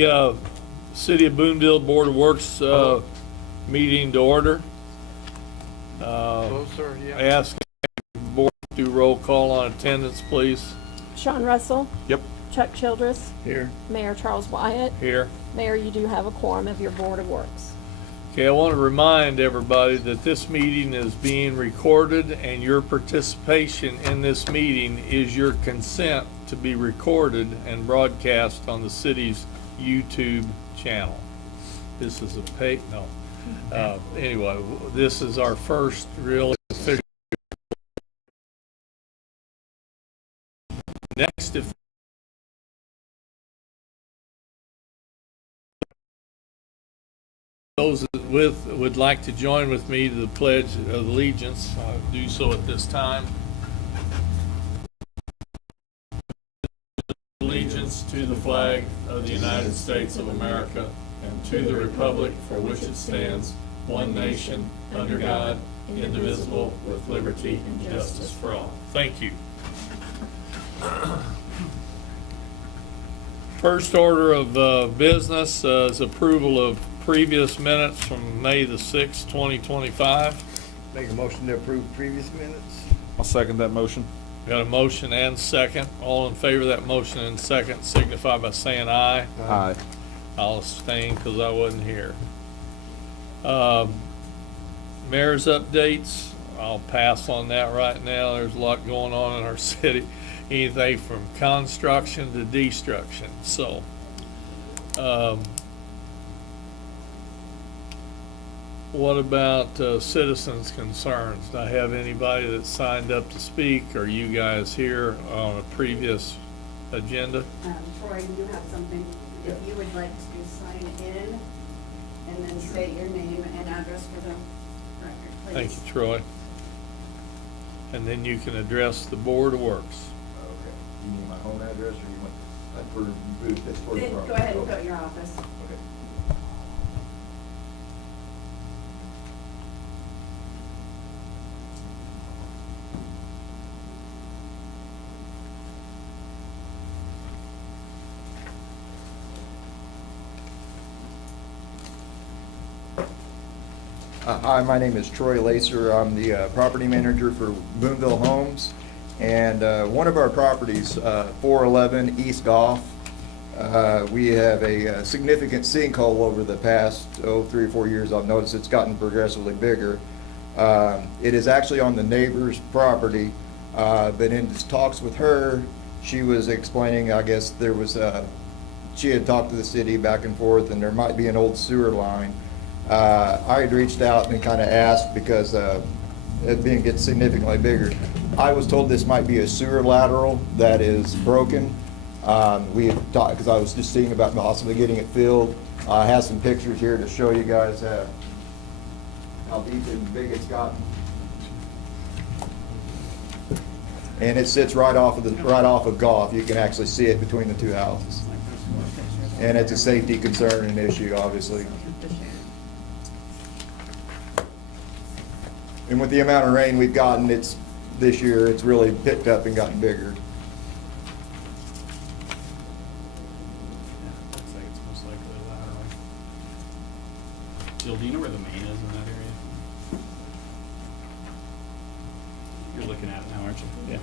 The City of Boonville Board of Works meeting to order. Hello, sir. I Yeah. ask the board to do roll call on attendance, please. Sean Russell, Yep. Chuck Childress, Here. Mayor Charles Wyatt. Here. Mayor, you do have a quorum of your Board of Works. Okay, I want to remind everybody that this meeting is being recorded and your participation in this meeting is your consent to be recorded and broadcast on the city's YouTube channel. This is anyway, this is our first really official. Next, if those would like to join with me to the Pledge of Allegiance, do so at this time. Allegiance to the flag of the United States of America and to the republic for which it stands, one nation, under God, indivisible, with liberty and justice for all. Thank you. First order of business is approval of previous minutes from May the 6th, 2025. Make a motion to approve previous minutes. I'll second that motion. Got a motion and second. All in favor of that motion and second signify by saying aye. Aye. I'll abstain because I wasn't here. Mayor's updates, I'll pass on that right now. There's a lot going on in our city. Anything from construction to destruction. So, what about citizens' concerns? Do I have anybody that signed up to speak? Are you guys here on a previous agenda? Troy, you have something, if you would like to sign in and then state your name and address for the record, please. Thank you, Troy. And then you can address the Board of Works. Okay, you need my home address or you want, for booth, that's for the Then property? go ahead and Okay. put your office. Okay. Hi, my name is Troy Lacer. I'm the property manager for Boonville Homes. And one of our properties, 411 East Goff, we have a significant sinkhole over the past, 3 or 4 years. I've noticed it's gotten progressively bigger. It is actually on the neighbor's property, but in talks with her, she was explaining, I guess there was, she had talked to the city back and forth, and there might be an old sewer line. I had reached out and kind of asked because it gets significantly bigger. I was told this might be a sewer lateral that is broken. We had talked, because I was just seeing about possibly getting it filled. I have some pictures here to show you guys how deep and big it's gotten. And it sits right off of Goff. You can actually see it between the two houses. And it's a safety concern and issue, obviously. And with the amount of rain we've gotten, this year, it's really picked up and gotten bigger. Looks like it's most likely lateral. Jill, do you know where the main is in that area? You're looking at it now, aren't you? Yeah.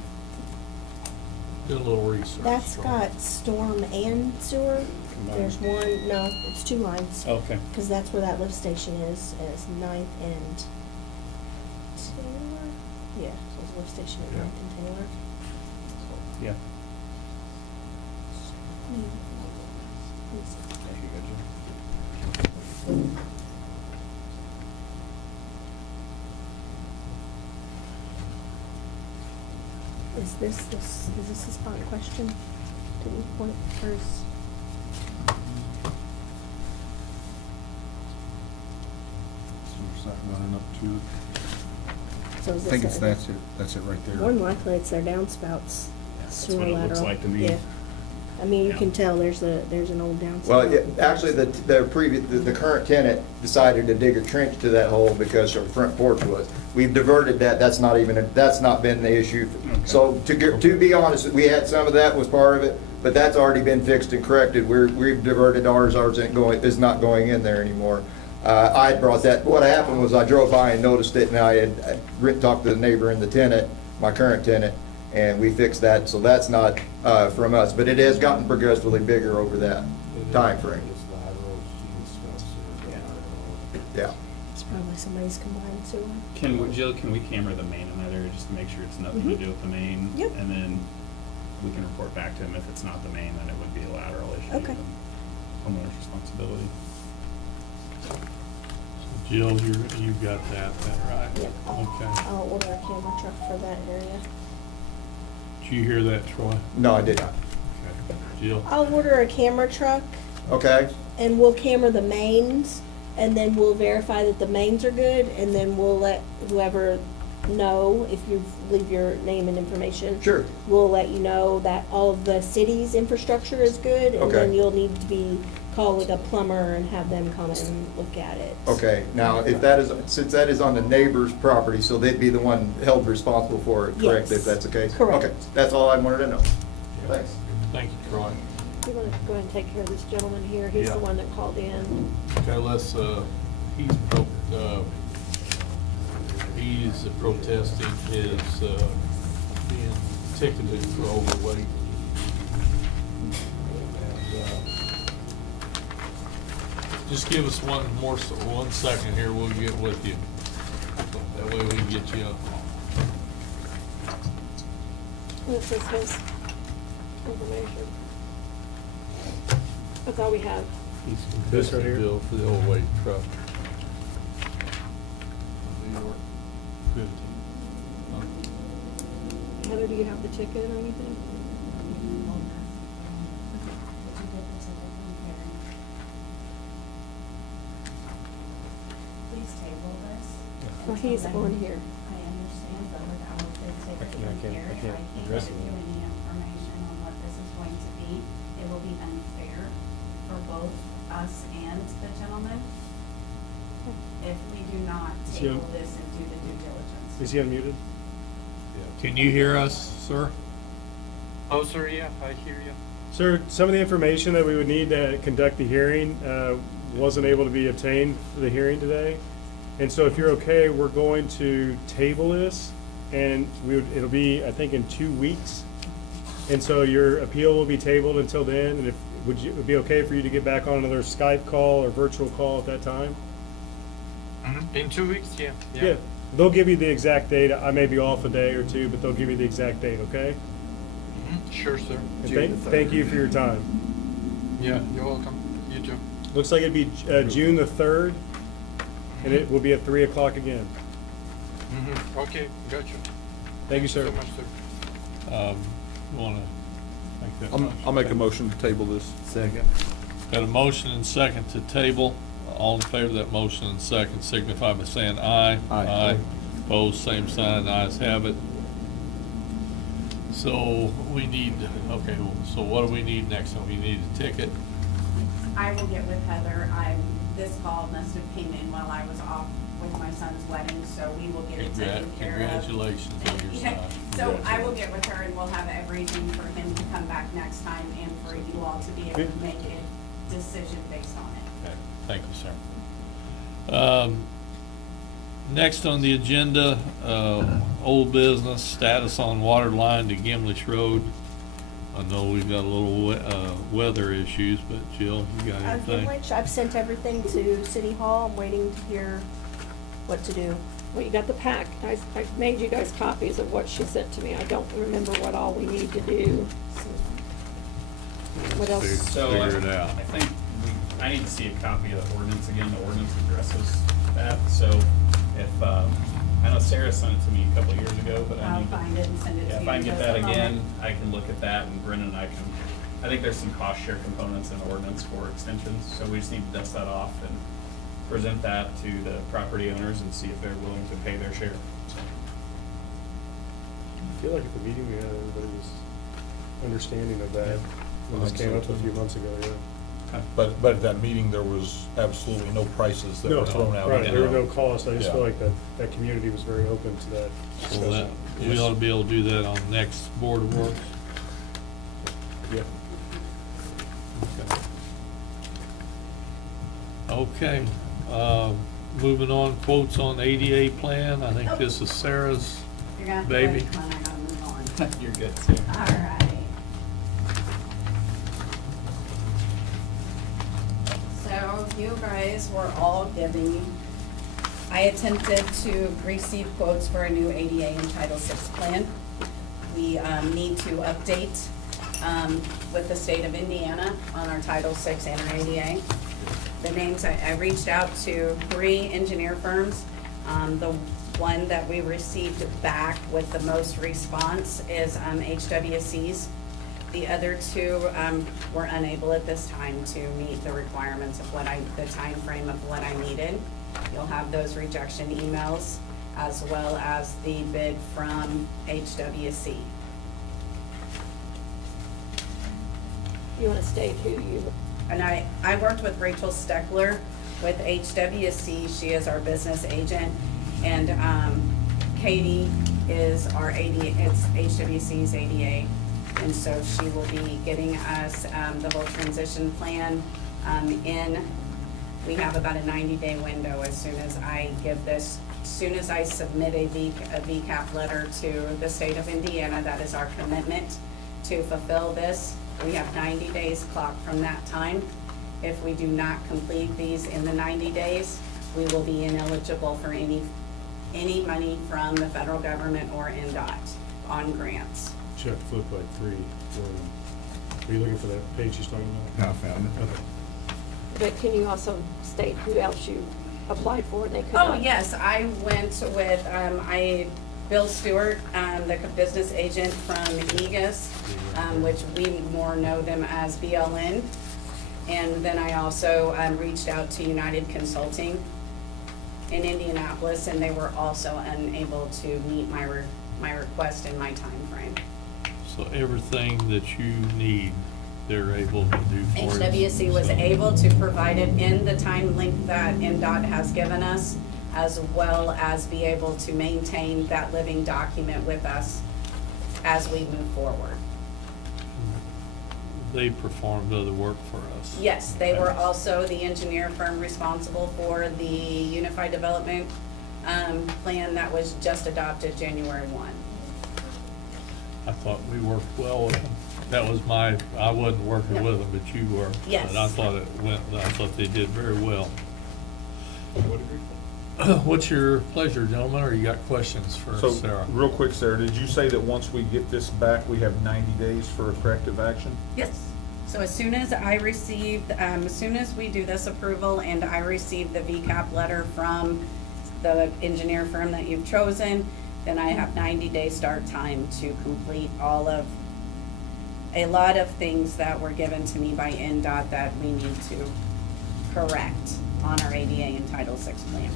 Do a little research. That's got storm and sewer. There's one, no, it's 2 lines. Okay. Because that's where that lift station is 9th and Taylor? Yeah, so it's a lift station at 9th and Taylor. Yeah. There you go, Jill. Is this a spot question? Did we point first? So is that running up to, So is I think this it's, that's it right there. More than likely, it's their downspouts. That's Sewer what it looks lateral. like to me. Yeah. I mean, you Yeah. can tell there's an old downspout. Well, actually, the current tenant decided to dig a trench to that hole because her front porch was. We've diverted that. That's not been the issue. So to be honest, we had some of that was part of it. but that's already been fixed and corrected. We've diverted ours is not going in there anymore. I had brought that, what happened was I drove by and noticed it, and I had talked to the neighbor and the tenant, my current tenant, and we fixed that, so that's not from us, but it has gotten progressively bigger over that time frame. Yeah. It's probably somebody's combined sewer. Jill, can we camera the main in that area just to make sure it's nothing to do with the main? Yep. And then we can report back to him if it's not the main, then it would be a lateral issue. Okay. and Homeowner's responsibility. Jill, you got that right? Yep. Okay. I'll order a camera truck for that area. Did you hear that, Troy? No, I did not. Okay. Jill? I'll order a camera truck Okay, and we'll camera the mains and then we'll verify that the mains are good and then we'll let whoever know if you leave your name and information. sure. We'll let you know that all of the city's infrastructure is good and then Okay. you'll need to be calling a plumber and have them come and look at it. Okay, now, if that is, since that is on the neighbor's property, so they'd be the one held responsible for it, correct, Yes. if that's the case? Correct. Okay, that's all I wanted to know. Thanks. Thank you, Troy. You wanna go ahead and take care of this gentleman here? He's Yeah. the one that called in. Okay, he's protesting his, being ticketed for overweight. And, just give us one second here, we'll get with you. That way we can get you up. This is his information. That's all we have. He's This right contesting here? bill for the overweight truck. New York 15. Heather, do you have the ticket or anything? Please table this. Well, he's until on then. here. I understand, but without the ticket I being can't here, if I can't address give it. you any information on what this is going to be, it will be unfair for both us and the gentleman if we do not Is he on- table this and do the due diligence. Is he unmuted? Can you hear us, sir? Oh, sir, yeah, I hear you. Sir, some of the information that we would need to conduct the hearing wasn't able to be obtained for the hearing today. And so if you're okay, we're going to table this, and it'll be, I think, in 2 weeks. And so your appeal will be tabled until then, and would it be okay for you to get back on another Skype call or virtual call at that time? In 2 weeks, yeah. Yeah, they'll give you the exact date. I may be off a day or two, but they'll give you the exact date, okay? Sure, sir. And June the thank 3rd. you for your time. Yeah, you're welcome. You too. Looks like it'd be June the 3rd, and it will be at 3 o'clock again. Okay, gotcha. Thank you, So sir. much, sir. You wanna make that motion? I'll make a motion to table this. Second. Got a motion and second to table. All in favor of that motion and second signify by saying aye. Aye. Opposed, same sign, ayes have it. So we need, okay, so what do we need next? We need a ticket. I will get with Heather. This call must have came in while I was off with my son's wedding, so we will get it taken care of. Congratulations on your Yeah, son. so I will get with her and we'll have everything for him to come back next time and for you all to be able to make a decision based on it. Okay, thank you, sir. Next on the agenda, old business, status on water line to Gimlish Road. I know we've got a little weather issues, but Jill, you got anything? Gimlich, I've sent everything to City Hall. I'm waiting to hear what to do. Well, you got the pack. I made you guys copies of what she sent to me. I don't remember what all we need to do. What else? So Figure it out. I think I need to see a copy of the ordinance again. The ordinance addresses that. So if, I know Sarah sent it to me a couple of years ago, but I I'll need. find it and send it to Yeah, you. if I can get in just that a moment. again, I can look at that and Brennan and I can, I think there's some cost share components in the ordinance for extensions. So we just need to dust that off and present that to the property owners and see if they're willing to pay their share. So, I feel like at the meeting we had, everybody was understanding of that when this I came think up so, a too. few months ago, yeah. But at that meeting, there was absolutely no prices that No, were thrown out. right, there were no costs. I just feel Yeah. like that community was very open to that Well, that, discussion. we ought to be able to do that on next Board of Works. Yeah. Okay, moving on, quotes on ADA plan. I think this is Sarah's You're gonna have to baby. wait when I gotta move on. You're good, Sam. All right. So you guys were all giving, I attempted to receive quotes for a new ADA and Title VI plan. We need to update with the state of Indiana on our Title VI and our ADA. The names, I reached out to 3 engineer firms. The one that we received back with the most response is HWC's. The other 2 were unable at this time to meet the requirements of the time frame of what I needed. You'll have those rejection emails as well as the bid from HWC. You wanna state who you, And I worked with Rachel Steckler with HWC. She is our business agent. And Katie is our ADA, it's HWC's ADA. And so she will be getting us the whole transition plan in. We have about a 90-day window as soon as I give this, as soon as I submit a VCAP letter to the state of Indiana. That is our commitment to fulfill this. We have 90 days clocked from that time. If we do not complete these in the 90 days, we will be ineligible for any money from the federal government or NDOT on grants. Check flip like 3 for them. Are you looking for that page she's talking about? I found it. Okay. but can you also state who else you applied for and they could Oh, not? yes, I went with, Bill Stewart, the business agent from Egus, which we more know them as BLN. And then I also reached out to United Consulting in Indianapolis, and they were also unable to meet my request and my time frame. So everything that you need, they're able to do for you. HWC was So- able to provide it in the time link that NDOT has given us, as well as be able to maintain that living document with us as we move forward. They performed other work for us. Yes, they were also the engineer firm responsible for the Unified Development Plan that was just adopted January 1. I thought we worked well with them. That was I wasn't working with them, but you were. Yes. But I thought they did very well. What's your pleasure, gentlemen, or you got questions for So, Sarah? real quick, Sarah, did you say that once we get this back, we have 90 days for corrective action? Yes. So as soon as I received, as soon as we do this approval and I receive the VCAP letter from the engineer firm that you've chosen, then I have 90-day start time to complete a lot of things that were given to me by NDOT that we need to correct on our ADA and Title VI plan.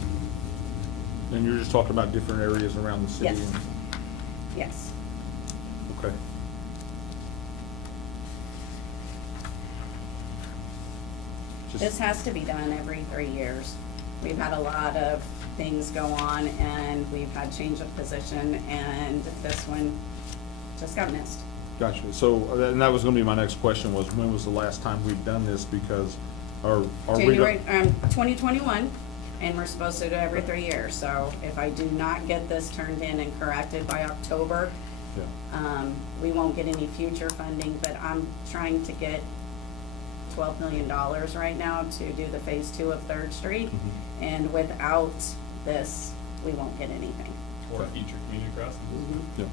And you're just talking about different areas around the city? Yes. and- Yes. Okay. This has to be done every 3 years. We've had a lot of things go on, and we've had change of position, and this one just got missed. Gotcha. So, and that was gonna be my next question, was when was the last time we've done this? Because our January, 2021, and we're supposed to do it every 3 years. So if I do not get this turned in and corrected by October, Yeah. we won't get any future funding, but I'm trying to get $12 million right now to do the phase 2 of 3rd Street. Mhm. And without this, we won't get anything. Or future community crossings. Yeah.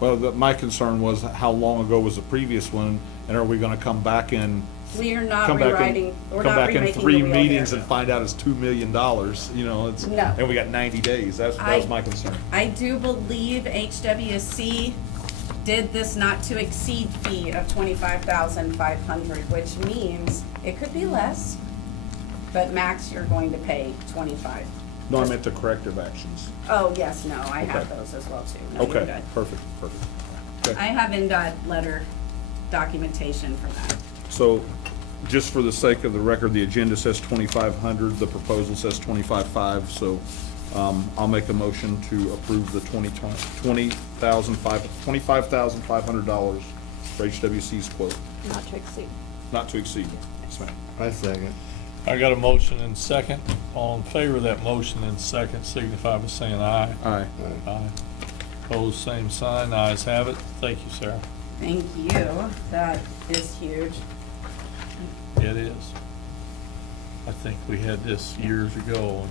Well, my concern was how long ago was the previous one, and are we gonna come back and We are not come back rewriting, we're come not back in remaking the 3 wheel meetings here. and find out it's $2 million, you know, it's, No. and we got 90 days, that was my concern. I do believe HWC did this not to exceed fee of $25,500, which means it could be less, but max you're going to pay 25. No, I meant the corrective actions. Oh, yes, no, I have Okay. those as well too. No, you're Okay, good. perfect. Okay. I have NDOT letter documentation for that. So, just for the sake of the record, the agenda says 2,500, the proposal says 25,500, so, I'll make a motion to approve the $25,500 for HWC's quote, Not to exceed. not to exceed. Yes, ma'am. I second. I got a motion and second. All in favor of that motion and second signify by saying aye. Aye. Aye. Opposed, same sign. Ayes have it. Thank you, Sarah. Thank you. That is huge. It is. I think we had this years ago, and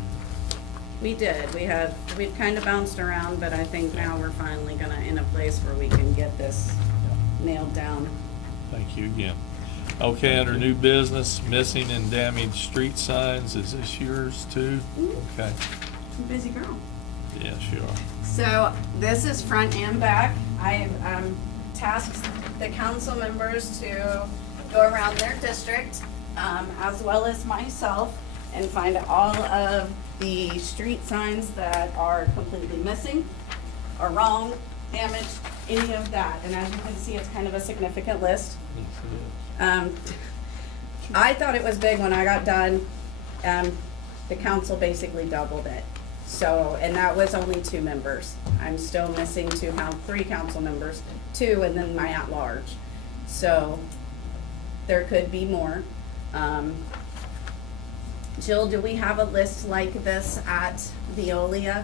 We did. We'd kind of bounced around, but I think now we're finally gonna in a place where we can get this nailed down. thank you again. Okay, under new business, missing and damaged street signs. Is this yours too? Okay. Busy girl. Yes, you are. So this is front and back. I tasked the council members to go around their district, as well as myself, and find all of the street signs that are completely missing, or wrong, damaged, any of that. And as you can see, it's kind of a significant list. Yes, it is. I thought it was big when I got done. The council basically doubled it. So, and that was only 2 members. I'm still missing 3 council members, 2, and then my at-large. So, there could be more. Jill, do we have a list like this at Veolia?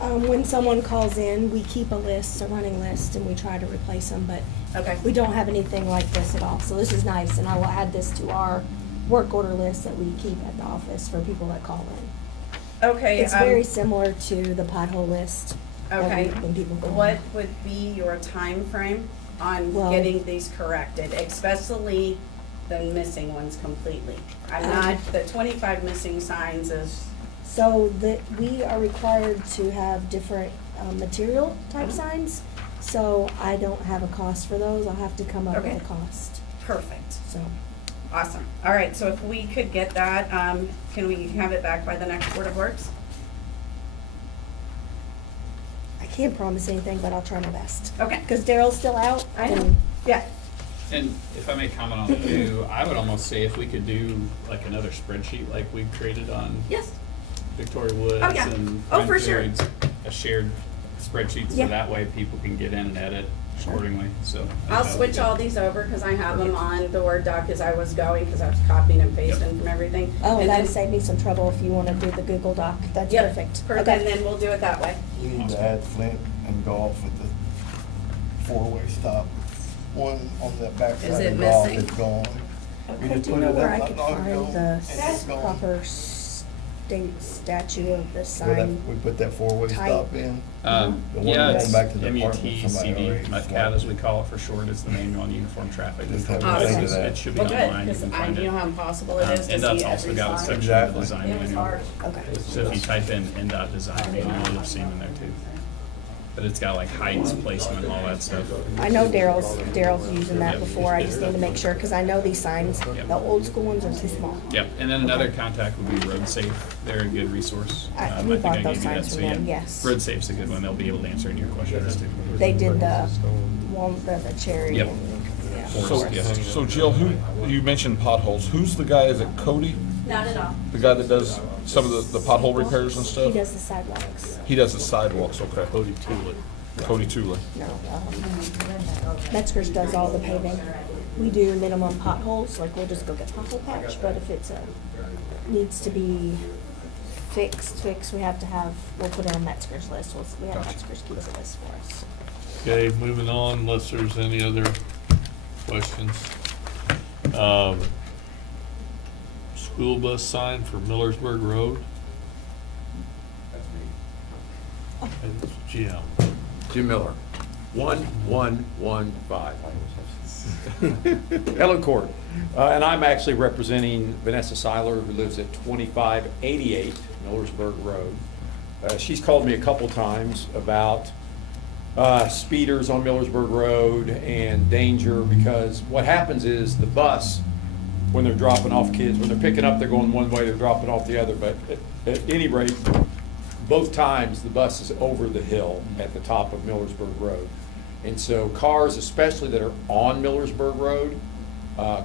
When someone calls in, we keep a list, a running list, and we try to replace them, but Okay. we don't have anything like this at all. So this is nice, and I will add this to our work order list that we keep at the office for people that call in. Okay. It's very similar to the pothole list. Okay. When people call in. What would be your time frame on Well- getting these corrected, especially the missing ones completely? I'm Um, not, the 25 missing signs is, So we are required to have different material type signs. So I don't have a cost for those. I'll have to come up with Okay. a cost, perfect. so. Awesome. All right, so if we could get that, can we have it back by the next Board of Works? I can't promise anything, but I'll try my best. Okay. Because Daryl's still out. I know. and- Yeah. And if I may comment on it too, I would almost say if we could do like another spreadsheet like we've created on Yes. Victoria Woods Oh, yeah. and Oh, for sure. Renfrew's, a shared spreadsheet, so Yeah. that way people can get in and edit accordingly, so. I think I'll that would switch be all good. these over because I have them on the Word doc as I was going, because I was copying and pasting from everything. Oh, And that'll then- save me some trouble if you want to do the Google Doc. That's Yep, perfect. perfect, and then we'll do it that way. We need to add Flint and Golf with the 4-way stop. One on that back Is side it of Golf missing? is gone. We Okay, just do you put know it where up I not could long find ago, the and it's gone. proper state statute of the Where that, sign? we put that 4-way type. stop in. Yeah, going it's back to the apartment, somebody MUTCD, already MUTCAT swapped as it. we call it for short, it's the manual on uniform traffic. Just have to think of It's- that. It should be Well, good, online, you because can I find know it. how impossible it is to see NDOT's every also got a sign. section of Exactly. the design It was manual. hard. Okay. So if you type in NDOT design manual, you'll see them in there too. But it's got like heights, placement, all that stuff. I know Daryl's using that before. I just need to make sure, because I know these signs, the old school ones are too small. Yep, and then another contact would be Road Safe. They're a good resource. We I think bought I those gave you that, signs so from them, yeah. yes. Road Safe's a good one. They'll be able to answer any of your questions too. They did the cherry Yep. and, yeah. So, Yes. so Jill, you mentioned potholes. Who's the guy? Is it Cody? Not at all. The guy that does some of the pothole repairs and He stuff? does the sidewalks. He does the sidewalks, okay. Cody Tulip. Cody Tuley. No, Metzger's does all the paving. We do minimum potholes, like we'll just go get pothole patch, but if it's needs to be fixed, we'll put it on Metzger's list. We have Metzger's keeps a list for us. Okay, moving on, unless there's any other questions. School bus sign for Millersburg Road. It's Jim. Jim Miller, 1115. Ellen Court. And I'm actually representing Vanessa Seiler, who lives at 2588 Millersburg Road. She's called me a couple times about speeders on Millersburg Road and danger, because what happens is the bus, when they're dropping off kids, when they're picking up, they're going one way, they're dropping off the other. But at any rate, both times, the bus is over the hill at the top of Millersburg Road. And so cars, especially that are on Millersburg Road,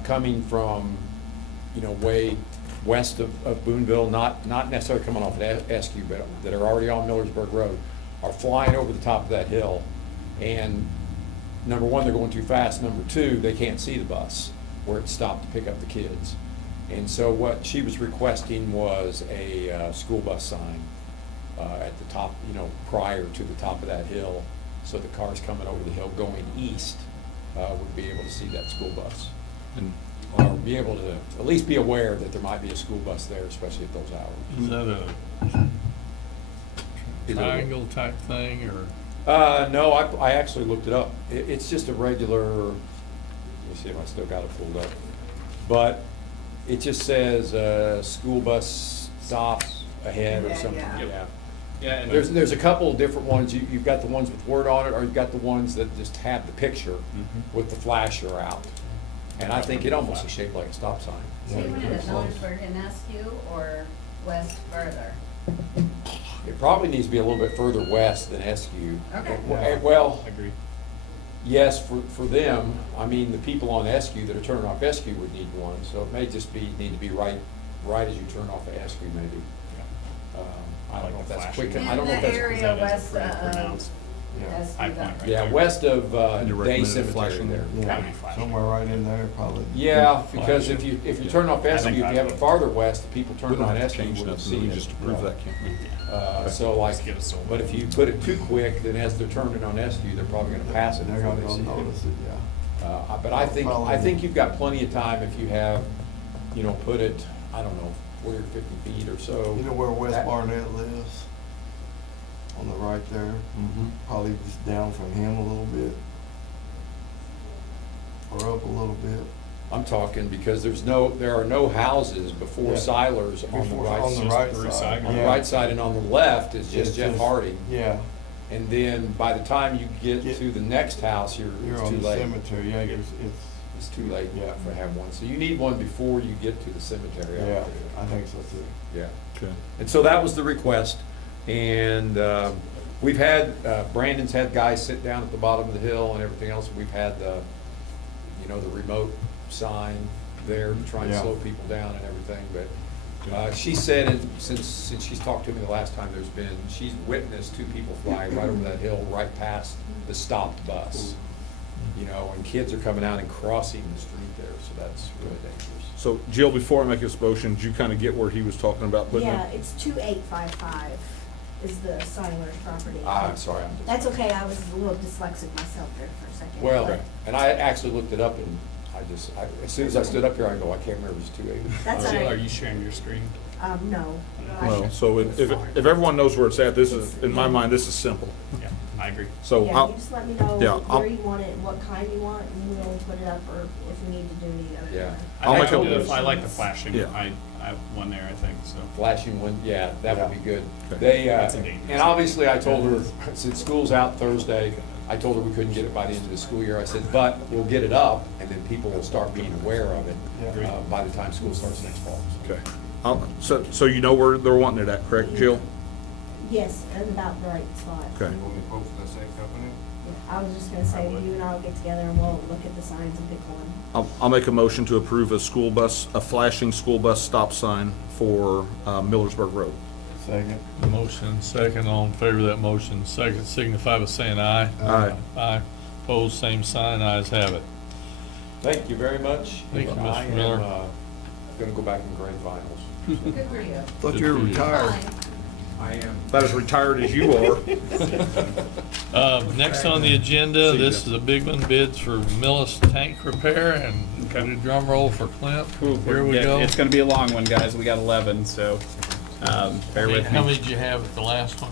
coming from, way west of Boonville, not necessarily coming off at Eskew, but that are already on Millersburg Road, are flying over the top of that hill. And number one, they're going too fast. Number two, they can't see the bus where it stopped to pick up the kids. And so what she was requesting was a school bus sign at the top, prior to the top of that hill, so the cars coming over the hill going east would be able to see that school bus. And Or be able to at least be aware that there might be a school bus there, especially at those hours. Is that a triangle type thing, or? No, I actually looked it up. It's just a regular, let me see if I still got it pulled up. But it just says, school bus stops ahead or Yeah, something, yeah. yeah. Yeah, and There's a couple of different ones. You've got the ones with word on it, or you've got the ones that just have the picture with the flasher out. And I think it almost is shaped like a stop sign. So you want it at Millersburg and Askew or west further? It probably needs to be a little bit further west than Eskew. Okay. Well, I agree. yes, for them, I mean, the people on Eskew that are turning off Eskew would need one, so it may just need to be right as you turn off of Eskew maybe. I don't know if that's quick, I don't know if In the that's. area west pretty of pronounced. Askew. High point right Yeah, there. west of you Day recommended Cemetery flashing there. there? That would Yeah, be flashing. somewhere right in there, probably. Yeah, because if you turn off I Eskew, think if you I have it would. farther west, the people We turning don't on have to Eskew change wouldn't nothing, see we it. just approve that, can't we? So like, Just get us sold. but if you put it too quick, then as they're turning on Eskew, they're probably gonna pass it They're before gonna they go see notice it. it, yeah. But I think you've got plenty of time if you have, put it, I don't know, 40 or 50 feet or so. You know where West That- Barnett lives? On the right there, Mhm. probably just down from him a little bit. Or up a little bit. I'm talking because there are no houses before Yeah. Siler's on the Before- right. On the side. right three side. sides. On the yeah. right side, and on the left is just It's Jeff just- Harding. Yeah, And then by the time you get Get- to the next house, you're it's on too the late. cemetery, yeah, It's too late Yeah. to have one. So you need one before you get to the cemetery. yeah, I think so too. Yeah. Okay. And so that was the request. And we've had, Brandon's had guys sit down at the bottom of the hill and everything else. We've had the remote sign there to try and Yeah. slow people down and everything. But she said, and since she's talked to me the last time she's witnessed two people fly right over that hill, right past the stopped bus. And kids are coming out and crossing the street there, so that's really dangerous. So Jill, before I make this motion, did you kind of get where he was talking about putting it? Yeah, it's 2855 is the Siler's property. I'm sorry, I'm just. That's okay, I was a little dyslexic myself there for a second. Well, but and I actually looked it up, and as soon as I stood up here, I go, I can't remember if it's 280. That's all Jill, right. are you sharing your screen? No. Well, so if everyone knows where it's at, this is, in my mind, this is simple. Yeah, I agree. So Yeah, I'll, you just let me know yeah, I'll- where you want it and what kind you want, and we'll put it up, or if we need to do any other. Yeah. I'll make a- I like the flashing. Yeah. I have one there, I think, so. Flashing one, yeah, that would be good. Okay. They, That's a dangerous and obviously I told her, since school's out Thursday, I told her we couldn't get it by the end of the school year. I said, but we'll get it up, and then people will start being aware of it Yeah. by the time school starts next fall. okay. So you know where they're wanting it at, correct, Jill? Yes, in about the right spot. Okay. Yeah, I was just gonna say, you and I will get together and we'll look at the signs and pick one. I'll make a motion to approve a flashing school bus stop sign for Millersburg Road. Second. Motion second, all in favor of that motion, second signify by saying aye. Aye. Aye. Opposed, same sign, ayes have it. Thank you very much. Thank you, And Mr. I am, Miller. Gonna go back and grade finals. Good for you. Thought you were retired. Fine. I am. About as retired as you are. Next on the agenda, See this ya. is a big one, bids for Millis tank repair, and Okay. a drum roll for Clint. Ooh, Here we yeah, go. It's gonna be a long one, guys. We got 11, so, bear with How me. many did you have at the last one?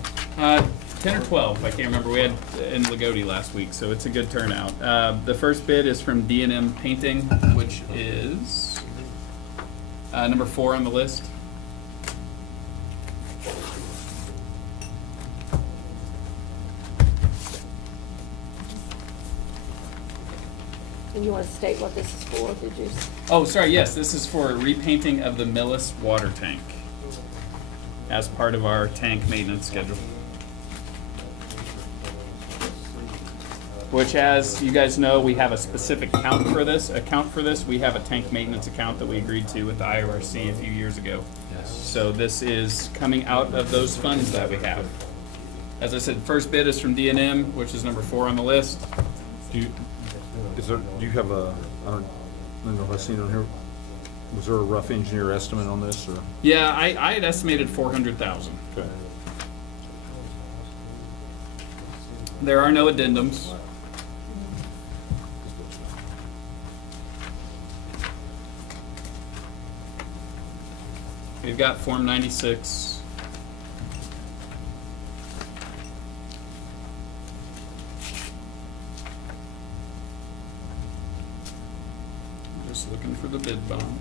10 or 12, I can't remember. We had in Lagodi last week, so it's a good turnout. The first bid is from D&M Painting, which is number 4 on the list. And you want to state what this is for, did you? Oh, sorry, yes, this is for repainting of the Millis water tank as part of our tank maintenance schedule. Which, as you guys know, we have a specific account for this. We have a tank maintenance account that we agreed to with the IRC a few years ago. So this is coming out of those funds that we have. As I said, first bid is from D&M, which is number 4 on the list. Do you have I don't know if I've seen it on here. Was there a rough engineer estimate on this, or? Yeah, I had estimated 400,000. Okay. There are no addendums. We've got Form 96. Just looking for the bid bond.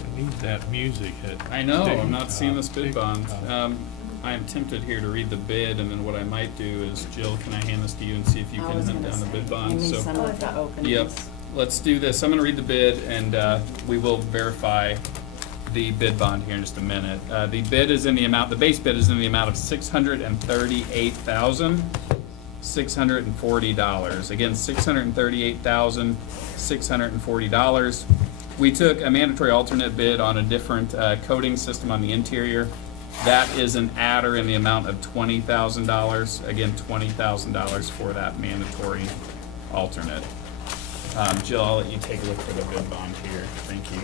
I need that music hit. I know, I'm not seeing this bid bond. I am tempted here to read the bid, and then what I might do is, Jill, can I hand this to you and see if you I can was hunt gonna down the say, bid bond? give me So- some of the openings. Yep, let's do this. I'm gonna read the bid, and we will verify the bid bond here in just a minute. The bid is in the amount, the base bid is in the amount of $638,640. Again, $638,640. We took a mandatory alternate bid on a different coating system on the interior. That is an adder in the amount of $20,000. Again, $20,000 for that mandatory alternate. Jill, I'll let you take a look for the bid bond here. Thank you.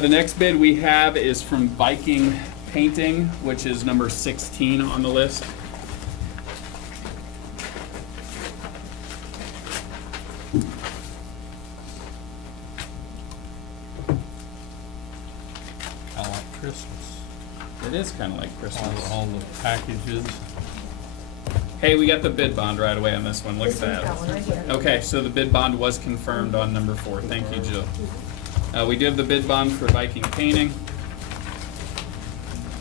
The next bid we have is from Viking Painting, which is number 16 on the list. I like Christmas. It is kind of like Christmas. All the packages. Hey, we got the bid bond right away on this one. Look at This one's that. got one right here. Okay, so the bid bond was confirmed on number 4. Thank you, Jill. We do have the bid bond for Viking Painting.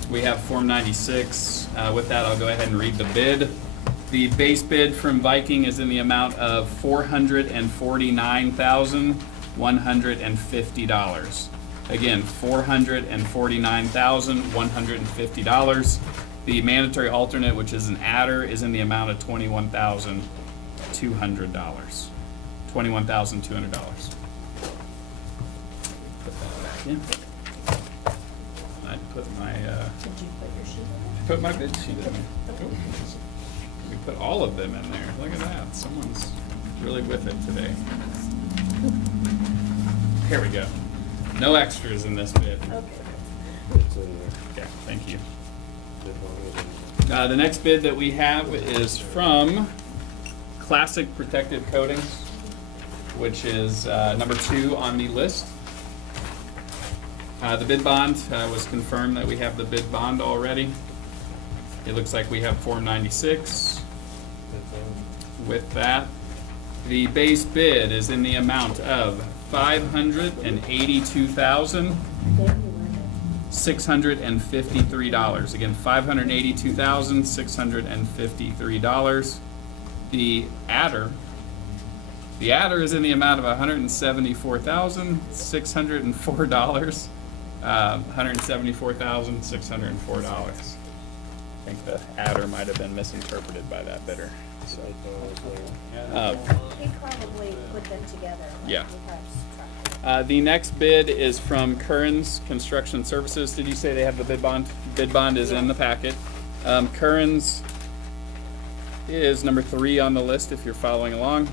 We have Form 96. With that, I'll go ahead and read the bid. The base bid from Viking is in the amount of $449,150. Again, $449,150. The mandatory alternate, which is an adder, is in the amount of $21,200. $21,200. Put that back in. I put my Did you put your sheet in put my bid sheet in there. We put all of them in there. Look at that. Someone's really with it today. Here we go. No extras in this bid. there? Okay. Okay, thank you. The next bid that we have is from Classic Protective Coatings, which is number 2 on the list. The bid bond was confirmed that we have the bid bond already. It looks like we have Form 96. With that, the base bid is in the amount of $582,653. Again, $582,653. The adder is in the amount of $174,604. $174,604. I think the adder might have been misinterpreted by that bidder. So, He probably put them together. Yeah. We probably subtracted. The next bid is from Curran's Construction Services. Did you say they have the bid bond? Bid bond is in the packet. Curran's is number 3 on the list if you're following along.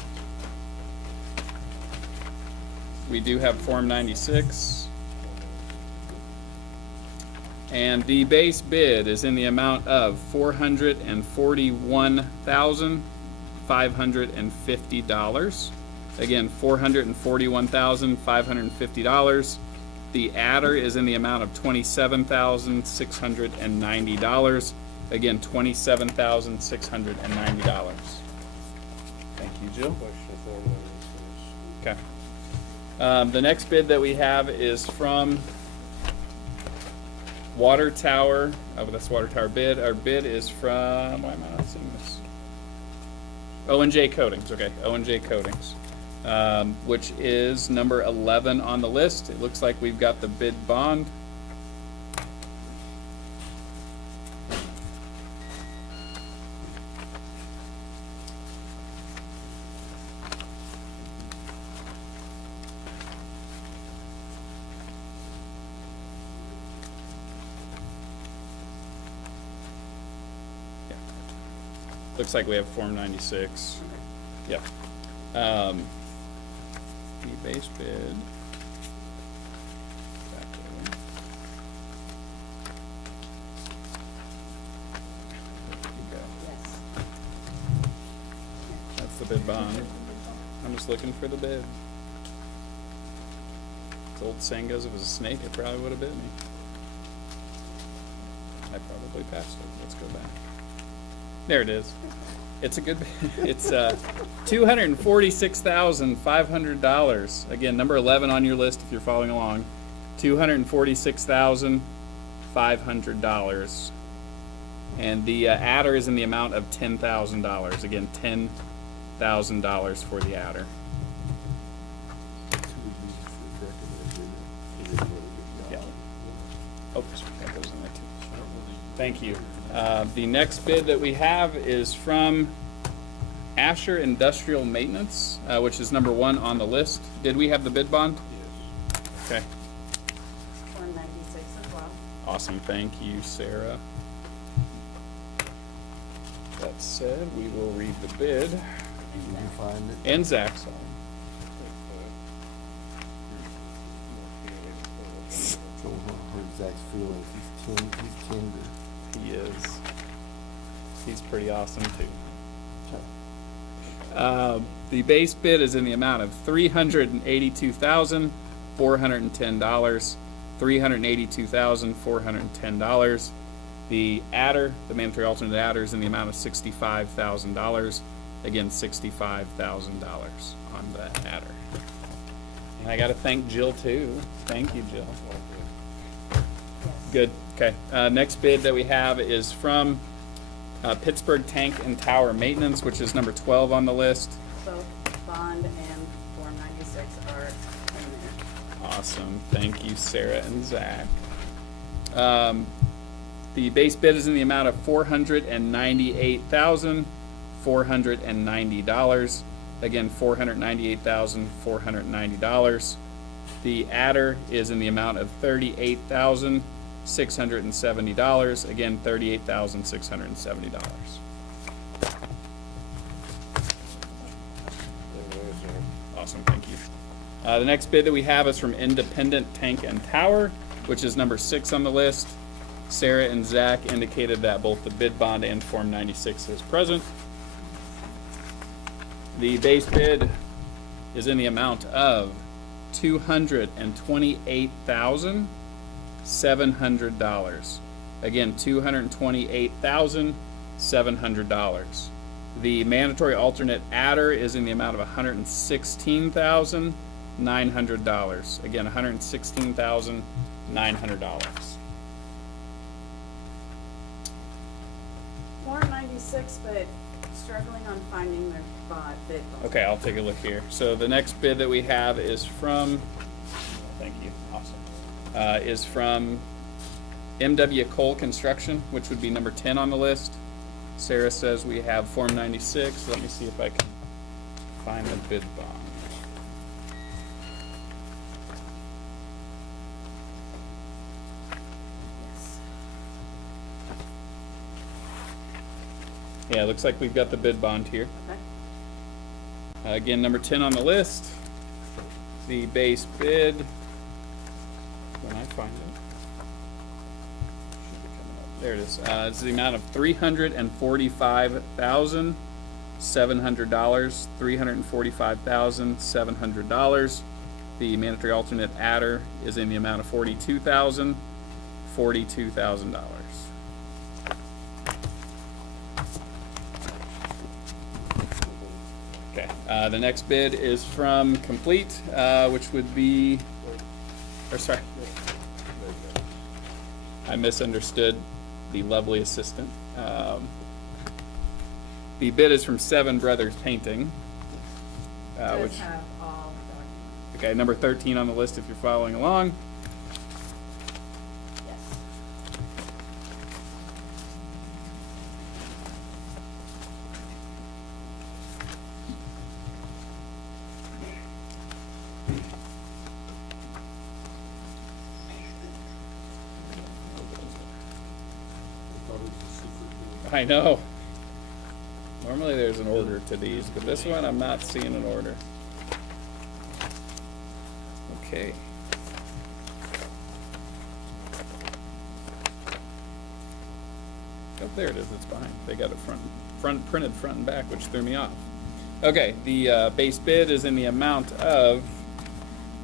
We do have Form 96. And the base bid is in the amount of $441,550. Again, $441,550. The adder is in the amount of $27,690. Again, $27,690. Thank you, Jill. Okay. The next bid that we have is from Water Tower. Oh, that's Water Tower bid. Our bid is from, why am I not seeing this? O&J Coatings, okay, O&J Coatings. which is number 11 on the list. It looks like we've got the bid bond. Yeah. Looks like we have Form 96. Yeah. The base bid. That's the bid bond. I'm just looking for the bid. The old saying goes, if it was a snake, it probably would have bit me. I probably passed it. Let's go back. There it is. It's a good, it's $246,500. Again, number 11 on your list if you're following along. $246,500. And the adder is in the amount of $10,000. Again, $10,000 for the adder. Yeah. Oh, that goes in there too. Thank you. The next bid that we have is from Asher Industrial Maintenance, which is number 1 on the list. Did we have the bid bond? Yes. Okay. 196 as well. Awesome. Thank you, Sarah. That said, we will read the bid. Did you find it? And Zach, sorry. Go hurt Zach's feelings. He's tender. He is. He's pretty awesome too. The base bid is in the amount of $382,410. $382,410. The adder, the mandatory alternate adder, is in the amount of $65,000. Again, $65,000 on the adder. And I got to thank Jill too. Thank you, Jill. Good. Okay. Next bid that we have is from Pittsburgh Tank and Tower Maintenance, which is number 12 on the list. Both bond and Form 96 are in there. Awesome. Thank you, Sarah and Zach. The base bid is in the amount of $498,490. Again, $498,490. The adder is in the amount of $38,670. Again, $38,670. Awesome, thank you. The next bid that we have is from Independent Tank and Tower, which is number 6 on the list. Sarah and Zach indicated that both the bid bond and Form 96 is present. The base bid is in the amount of $228,700. Again, $228,700. The mandatory alternate adder is in the amount of $116,900. Again, $116,900. Form 96, but struggling on finding their bid bond. Okay, I'll take a look here. So the next bid that we have is from, thank you, awesome, is from MW Cole Construction, which would be number 10 on the list. Sarah says we have Form 96. Let me see if I can find the bid bond. Yeah, it looks like we've got the bid bond here. Okay. Again, number 10 on the list. The base bid, when I find it, should be coming up. There it is. It's the amount of $345,700. $345,700. The mandatory alternate adder is in the amount of $42,000. $42,000. Okay, the next bid is from Complete, which would be, or sorry, I misunderstood the lovely assistant. The bid is from Seven Brothers Painting, Does which, have Okay, number 13 on the list if you're following along. Yes. I know. Normally there's an order to these, but this one I'm not seeing an order. Okay. Oh, there it is, it's behind. They got it printed front and back, which threw me off. Okay, the base bid is in the amount of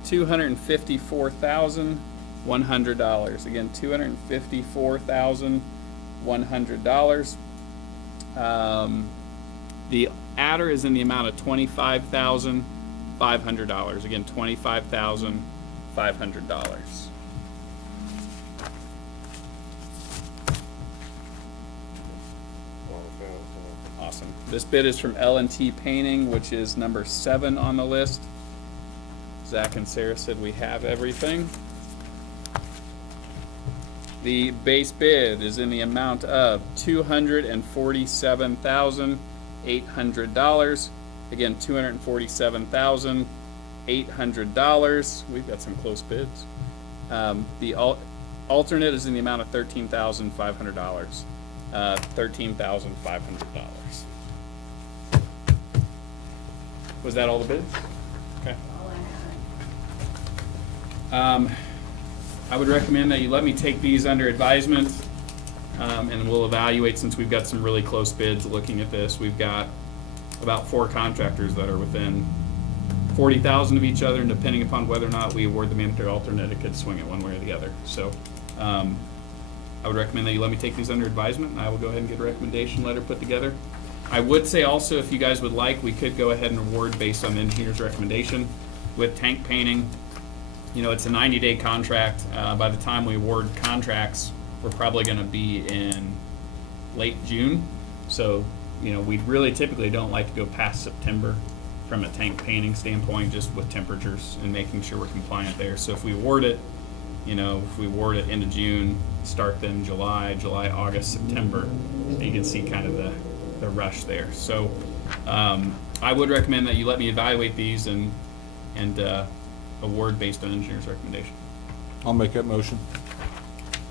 $254,100. Again, $254,100. The adder is in the amount of $25,500. Again, $25,500. Awesome. This bid is from L&T Painting, which is number 7 on the list. Zach and Sarah said we have everything. The base bid is in the amount of $247,800. Again, $247,800. We've got some close bids. The alternate is in the amount of $13,500. $13,500. Was that all the bids? Okay. All I had. I would recommend that you let me take these under advisement, and we'll evaluate, since we've got some really close bids looking at this. We've got about 4 contractors that are within 40,000 of each other, and depending upon whether or not we award the mandatory alternate, it could swing it one way or the other. So I would recommend that you let me take these under advisement, and I will go ahead and get a recommendation letter put together. I would say also, if you guys would like, we could go ahead and award based on the engineer's recommendation with tank painting. You know, it's a 90-day contract. By the time we award contracts, we're probably going to be in late June. So, you know, we really typically don't like to go past September from a tank painting standpoint, just with temperatures and making sure we're compliant there. So if we award it, you know, if we award it into June, start then July, August, September, you can see kind of the rush there. So I would recommend that you let me evaluate these and award based on engineer's recommendation. I'll make that motion.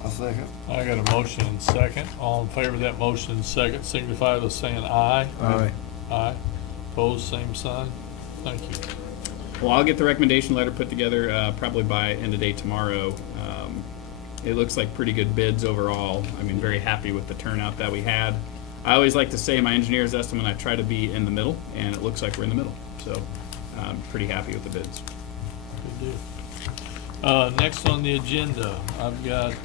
I second. I got a motion and second. All in favor of that motion and second, signify by saying aye. Aye. Aye. Opposed, same sign. Thank you. Well, I'll get the recommendation letter put together probably by end of day tomorrow. It looks like pretty good bids overall. I mean, very happy with the turnout that we had. I always like to say my engineer's estimate, I try to be in the middle, and it looks like we're in the middle. So I'm pretty happy with the bids. Good deal. Next on the agenda, I've got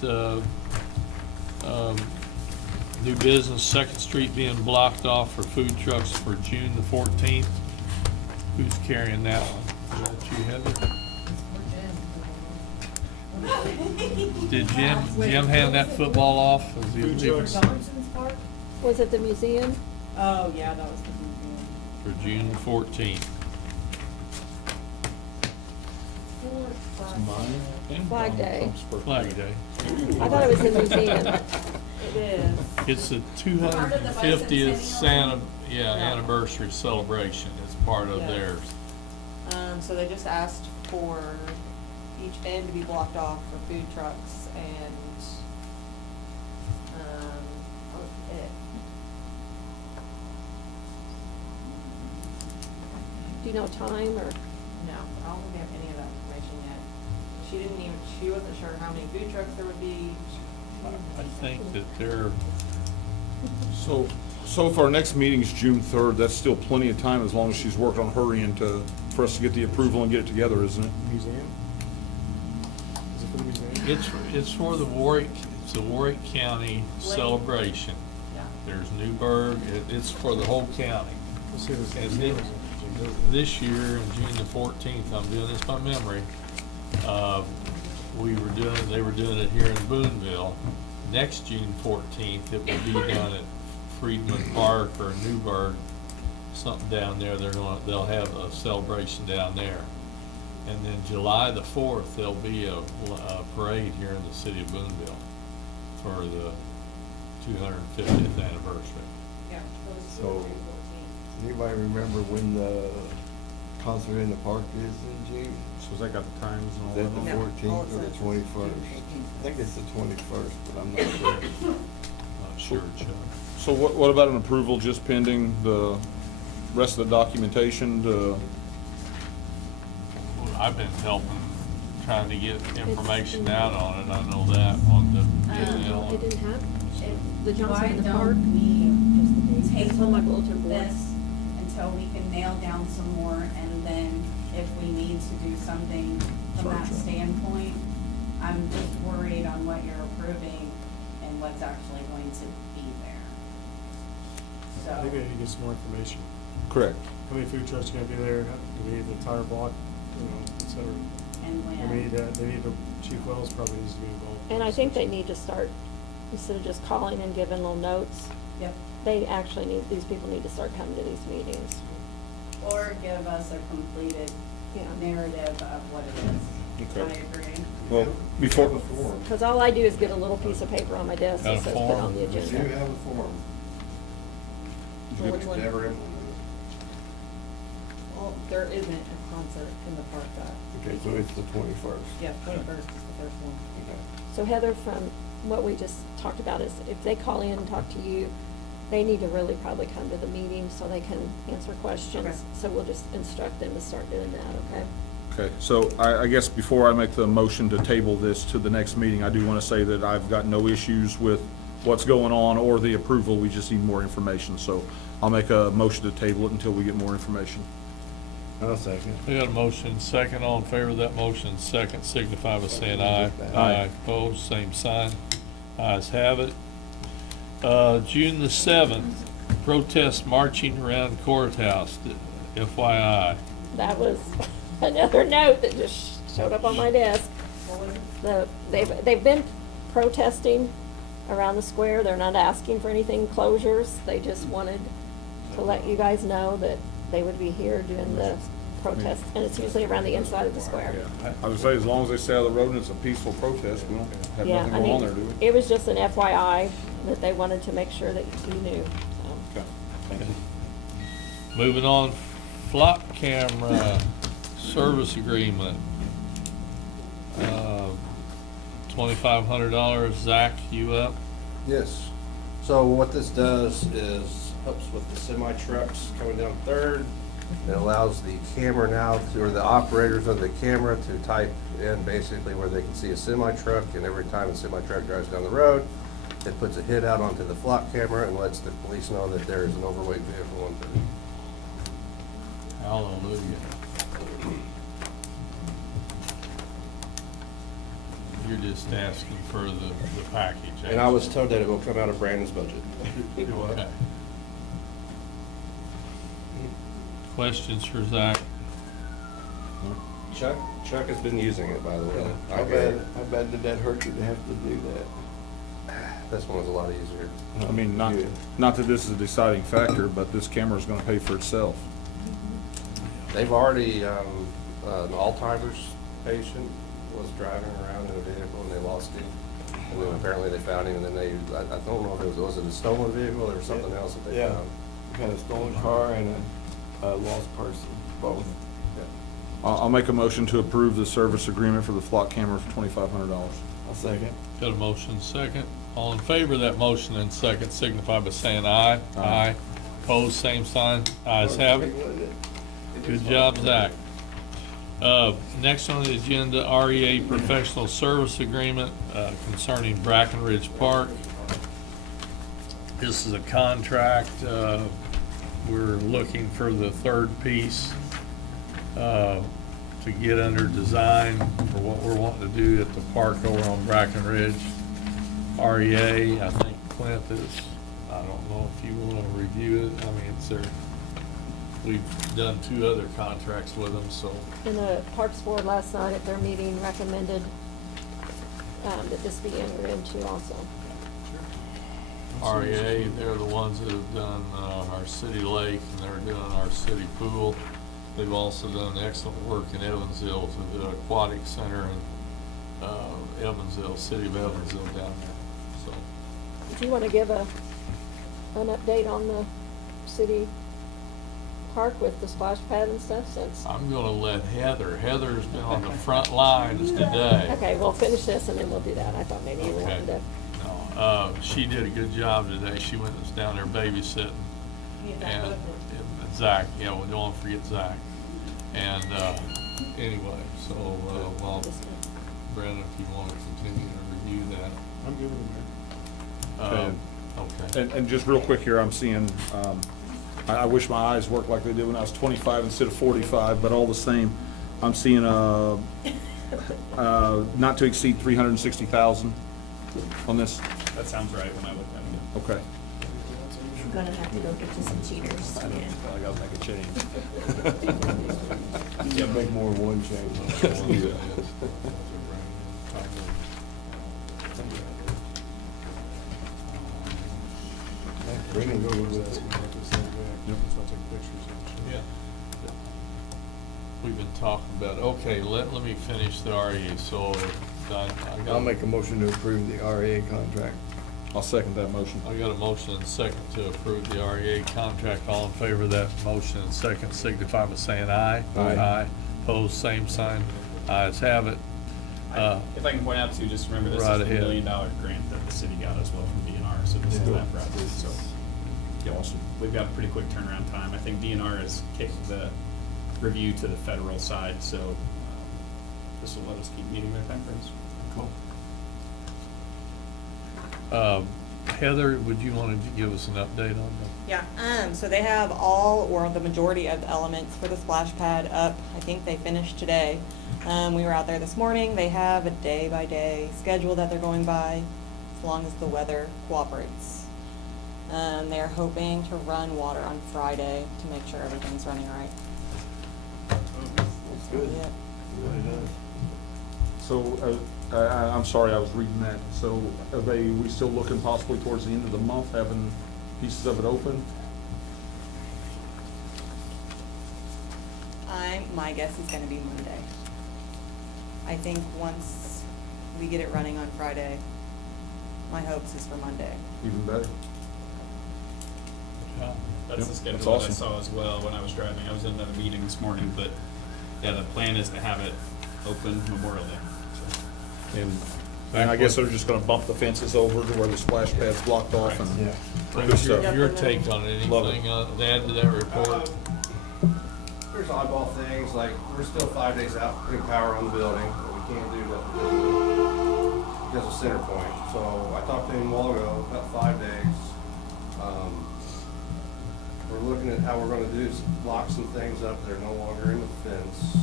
new business, 2nd Street being blocked off for food trucks for June the 14th. Who's carrying that one? Is that you, Heather? Did Jim hand that football off? Is he Food leaving trucks. Johnson's Park? Was it the museum? Oh, yeah, that was the museum. for June the 14th? Flag Day. Flag Day. I thought it was the museum. It is. It's the Part of the 250th bicentennial? anniversary celebration. It's part of Yeah. theirs. So they just asked for each end to be blocked off for food trucks and, that was it. Do you know time or? No, I don't think we have any of that information yet. She wasn't sure how many food trucks there would be. I think that they're, So if our next meeting's June 3rd, that's still plenty of time as long as she's worked on hurrying for us to get the approval and get it together, isn't it? Museum? Is it for the museum? it's for the Warwick County celebration. Yeah. There's Newburgh, it's for the whole county. Let's see if it's the And museum. this year, on June the 14th, I'm doing this by memory, they were doing it here in Boonville. Next June 14th, it will be down at Friedman Park or Newburgh, something down there. They'll have a celebration down there. And then July the 4th, there'll be a parade here in the city of Boonville for the 250th anniversary. Yeah. So, anybody remember when the concert in the park is in June? So has that got the times and all Is that that? the on? all 14th it or the says is 21st? I think it's the 21st, but I'm not sure. Not sure, Chuck. So what about an approval just pending the rest of the documentation to, Well, I've been helping, trying to get information out on it. I know that on the. It didn't have, the Johnson Why in the don't park. we It's on my bulletin board. this until we can nail down some more, and then if we need to do something from Sorry, that Chuck. standpoint, I'm just worried on what you're approving and what's actually going to be there. I think So, they need to get some more information. correct? How many food trucks are gonna be there? Do we need the entire block, et cetera? and And when, they need the, Chief Wells probably needs to be involved. And I think they need to start, instead of just calling and giving little notes, yep, they actually need, these people need to start coming to these meetings. or give us a completed Yeah. narrative of what it is. Okay. I agree. Well, before, Because all I do is get a little piece of paper on my desk Got a that says put form? on the You do agenda. have a form. For which one? Never implemented. Well, there isn't a concert in the park that, Okay, so it's the 21st. yeah, 21st is the first one. Okay. So Heather, from what we just talked about is if they call in and talk to you, they need to really probably come to the meeting so they can answer questions. Okay. So we'll just instruct them to start doing that, okay? okay, so I guess before I make the motion to table this to the next meeting, I do want to say that I've got no issues with what's going on or the approval, we just need more information. So I'll make a motion to table it until we get more information. I'll second. We got a motion, second. All in favor of that motion, second, signify by saying aye. Aye. Opposed, same sign. Ayes have it. June the 7th, protest marching around courthouse, FYI. That was another note that just showed up on my desk. They've been protesting around the square. They're not asking for anything closures. They just wanted to let you guys know that they would be here doing the protest, and it's usually around the inside of the square. I would say as long as they stay out of the road and it's a peaceful protest, we don't have Yeah, nothing I going on there, do mean, we? it was just an FYI that they wanted to make sure that you knew, so. Okay, thank you. Moving on, flop camera service agreement. $2,500. Zach, you up? Yes. So what this does is helps with the semi trucks coming down Third. It allows the camera now, or the operators of the camera to type in basically where they can see a semi truck, and every time a semi truck drives down the road, it puts a hit out onto the flock camera and lets the police know that there is an overweight vehicle on Third. Hallelujah. You're just asking for the package. And I was told that it will come out of Brandon's budget. Okay. Questions for Zach? Chuck has been using it, by the way. How bad did that hurt you to have to do that? This one was a lot easier. I mean, not that this is a deciding factor, but this camera's gonna pay for itself. They've already, an Alzheimer's patient was driving around in a vehicle and they lost him. And then apparently they found him, and then I don't know if it was it a stolen vehicle or something else that they Yeah, found? we had a stolen car and a lost person, both. I'll make a motion to approve the service agreement for the flock camera for $2,500. I'll second. Got a motion second. All in favor of that motion and second signify by saying aye. Aye. Opposed, same sign. Ayes have it. Good job, Zach. Next on the agenda, REA Professional Service Agreement concerning Brackenridge Park. This is a contract. We're looking for the third piece to get under design for what we're wanting to do at the park over on Brackenridge. REA, I think Clint is, I don't know if you want to review it. I mean, it's their, we've done 2 other contracts with them, so. And the Parks Board last night at their meeting recommended that this be entered into also. REA, they're the ones that have done our city lake, and they're doing our city pool. They've also done excellent work in Evansville to the aquatic center in Evansville, city of Evansville down there, so. Do you want to give an update on the city park with the splash pad and stuff since? I'm gonna let Heather's been on the front lines today. Okay, we'll finish this and then we'll do that. I thought maybe you wanted to. No, she did a good job today. She went and was down there babysitting. And Zach, yeah, we don't want to forget Zach. And, anyway, so, well, Brandon, if you want to continue to review that. I'm good with it, Mayor. Okay. And just real quick here, I'm seeing, I wish my eyes worked like they did when I was 25 instead of 45, but all the same, I'm seeing, not to exceed 360,000 on this. That sounds right when I looked at it. Okay. I'm gonna have to go get you some cheaters. I gotta make a change. You make more than one change. Brendan, go with us. Yeah. We've been talking about, okay, let me finish the REA, so I got. I'll make a motion to approve the RA contract. I'll second that motion. I got a motion and a second to approve the REA contract. All in favor of that motion and second signify by saying aye. Aye. Opposed, same sign. Ayes have it. If I can point out too, just remember this Right is the $1 ahead. million grant that the city got as well from DNR, so this is that project, so. Yeah, awesome. We've got a pretty quick turnaround time. I think DNR has kicked the review to the federal side, so this will let us keep meeting their timeframes. Cool. Heather, would you want to give us an update on that? Yeah, so they have all or the majority of the elements for the splash pad up. I think they finished today. We were out there this morning. They have a day-by-day schedule that they're going by as long as the weather cooperates. They're hoping to run water on Friday to make sure everything's running right. That's good. Yeah. Really does. So, I'm sorry, I was reading that. So we still looking possibly towards the end of the month, having pieces of it open? My guess is gonna be Monday. I think once we get it running on Friday, my hopes is for Monday. Even better. Yeah. That's Yep, the schedule that's that I awesome. saw as well when I was driving. I was in another meeting this morning, but yeah, the plan is to have it open Memorial Day. So, And I guess they're just gonna bump the fences over to where the splash pad's blocked off and. Yeah. What's stuff. your take on it? Love it. Anything to add to that report? There's oddball things, like, we're still 5 days out putting power on the building, but we can't do that because of center point. So I talked to him a while ago, about 5 days. We're looking at how we're gonna do is lock some things up that are no longer in the fence.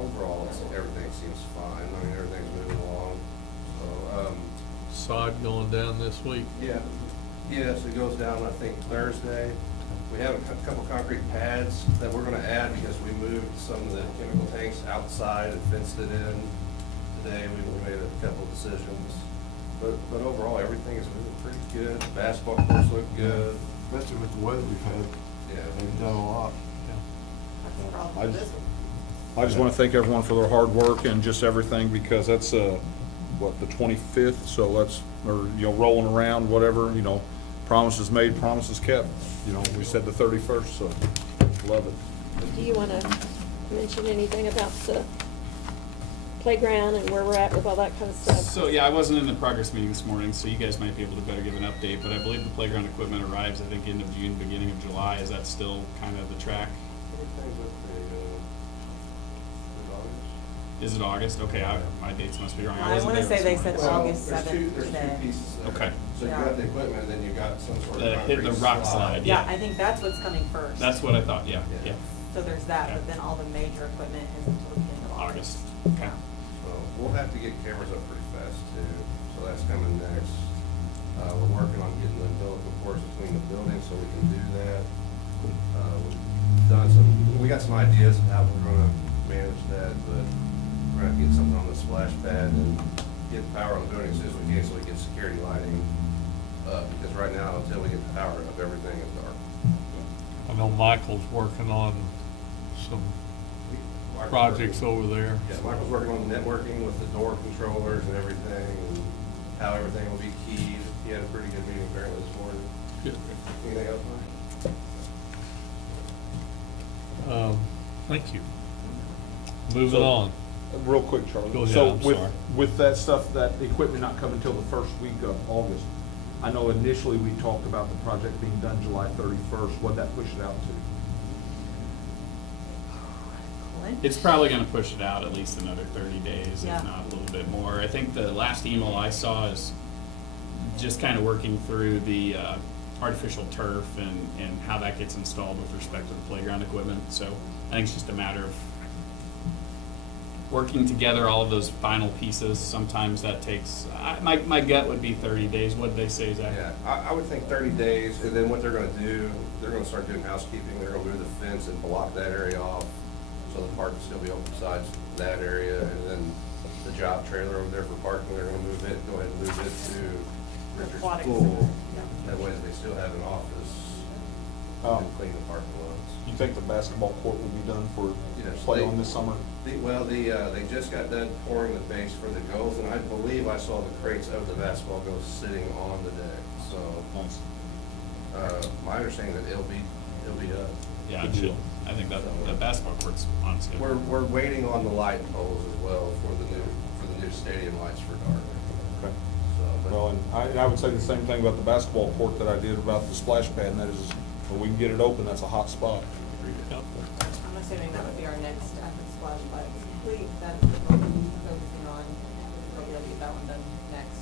Overall, everything seems fine, I mean, everything's moving along, so, Sod going down this week? yeah, yes, it goes down, I think, Thursday. We have a couple concrete pads that we're gonna add because we moved some of the chemical tanks outside and fenced it in. Today, we made a couple decisions, but overall, everything is moving pretty good. Basketball courts look good. Especially with the weather we've had, Yeah, they've done a lot. That's the problem I with just- this one. I just want to thank everyone for their hard work and just everything, because that's, the 25th, so that's, or, rolling around, whatever, promises made, promises kept. We said the 31st, so love it. Do you want to mention anything about the playground and where we're at with all that kind of stuff? So yeah, I wasn't in the progress meeting this morning, so you guys might be able to better give an update, but I believe the playground equipment arrives, I think, end of June, beginning of July. Is that still kind of the track? everything's up there, Is it August? Okay, my dates must be wrong. I wasn't wanna there say this they morning. said August There's 7th there's today. two pieces there. Okay. So you got the equipment, and then you got some sort of That hit the concrete rock slide. Yeah, Yeah. I think that's what's coming first. That's what I thought, yeah. So there's that, Okay. but then all the major equipment is until the end of August, August. okay. So we'll have to get cameras up pretty fast too, so that's coming next. We're working on getting the umbilical cords between the buildings so we can do that. We got some ideas of how we're gonna manage that, but we're gonna have to get something on the splash pad and get power on the building as soon as we can so we get security lighting up, because right now, until we get the power up, everything is dark. I know Michael's working on some Michael's projects working- over there. Yeah, Michael's working on the networking with the door controllers and everything, and how everything will be keyed. He had a pretty good meeting apparently this morning. Good. Anything else, Mike? Thank you. Moving So- on. Real quick, Charlie. Go ahead, So I'm with, sorry. with that stuff, that equipment not coming until the first week of August, I know initially we talked about the project being done July 31st. What'd that push it out to? It's probably gonna push it out at least another 30 days, Yeah. if not a little bit more. I think the last email I saw is just kind of working through the artificial turf and how that gets installed with respect to the playground equipment. So I think it's just a matter of working together all of those final pieces. Sometimes that takes, my gut would be 30 days. What did they say, Zach? Yeah, I would think 30 days, and then what they're gonna do, they're gonna start doing housekeeping. They're gonna move the fence and block that area off, so the park can still be open besides that area. And then the job trailer over there for parking, they're gonna move it, go ahead and move it to Richard's Aquatic Pool. center, yeah. That way they still have an office and clean the parking lots. You think the basketball court will be done for Yes, play they- on this summer? They just got done pouring the base for the goals, and I believe I saw the crates of the basketball goals sitting on the deck. So, Nice. my understanding that it'll be done. Yeah, Good it should. deal. I think that the basketball court's on schedule. We're waiting on the light poles as well for the new stadium lights for dark. Okay. So, but Well, and I would say the same thing about the basketball court that I did about the splash pad, and that is, when we can get it open, that's a hot spot. Yep. I'm assuming that would be our next after the splash pad is complete, that's what we'll be focusing on. We'll be able to get that one done next.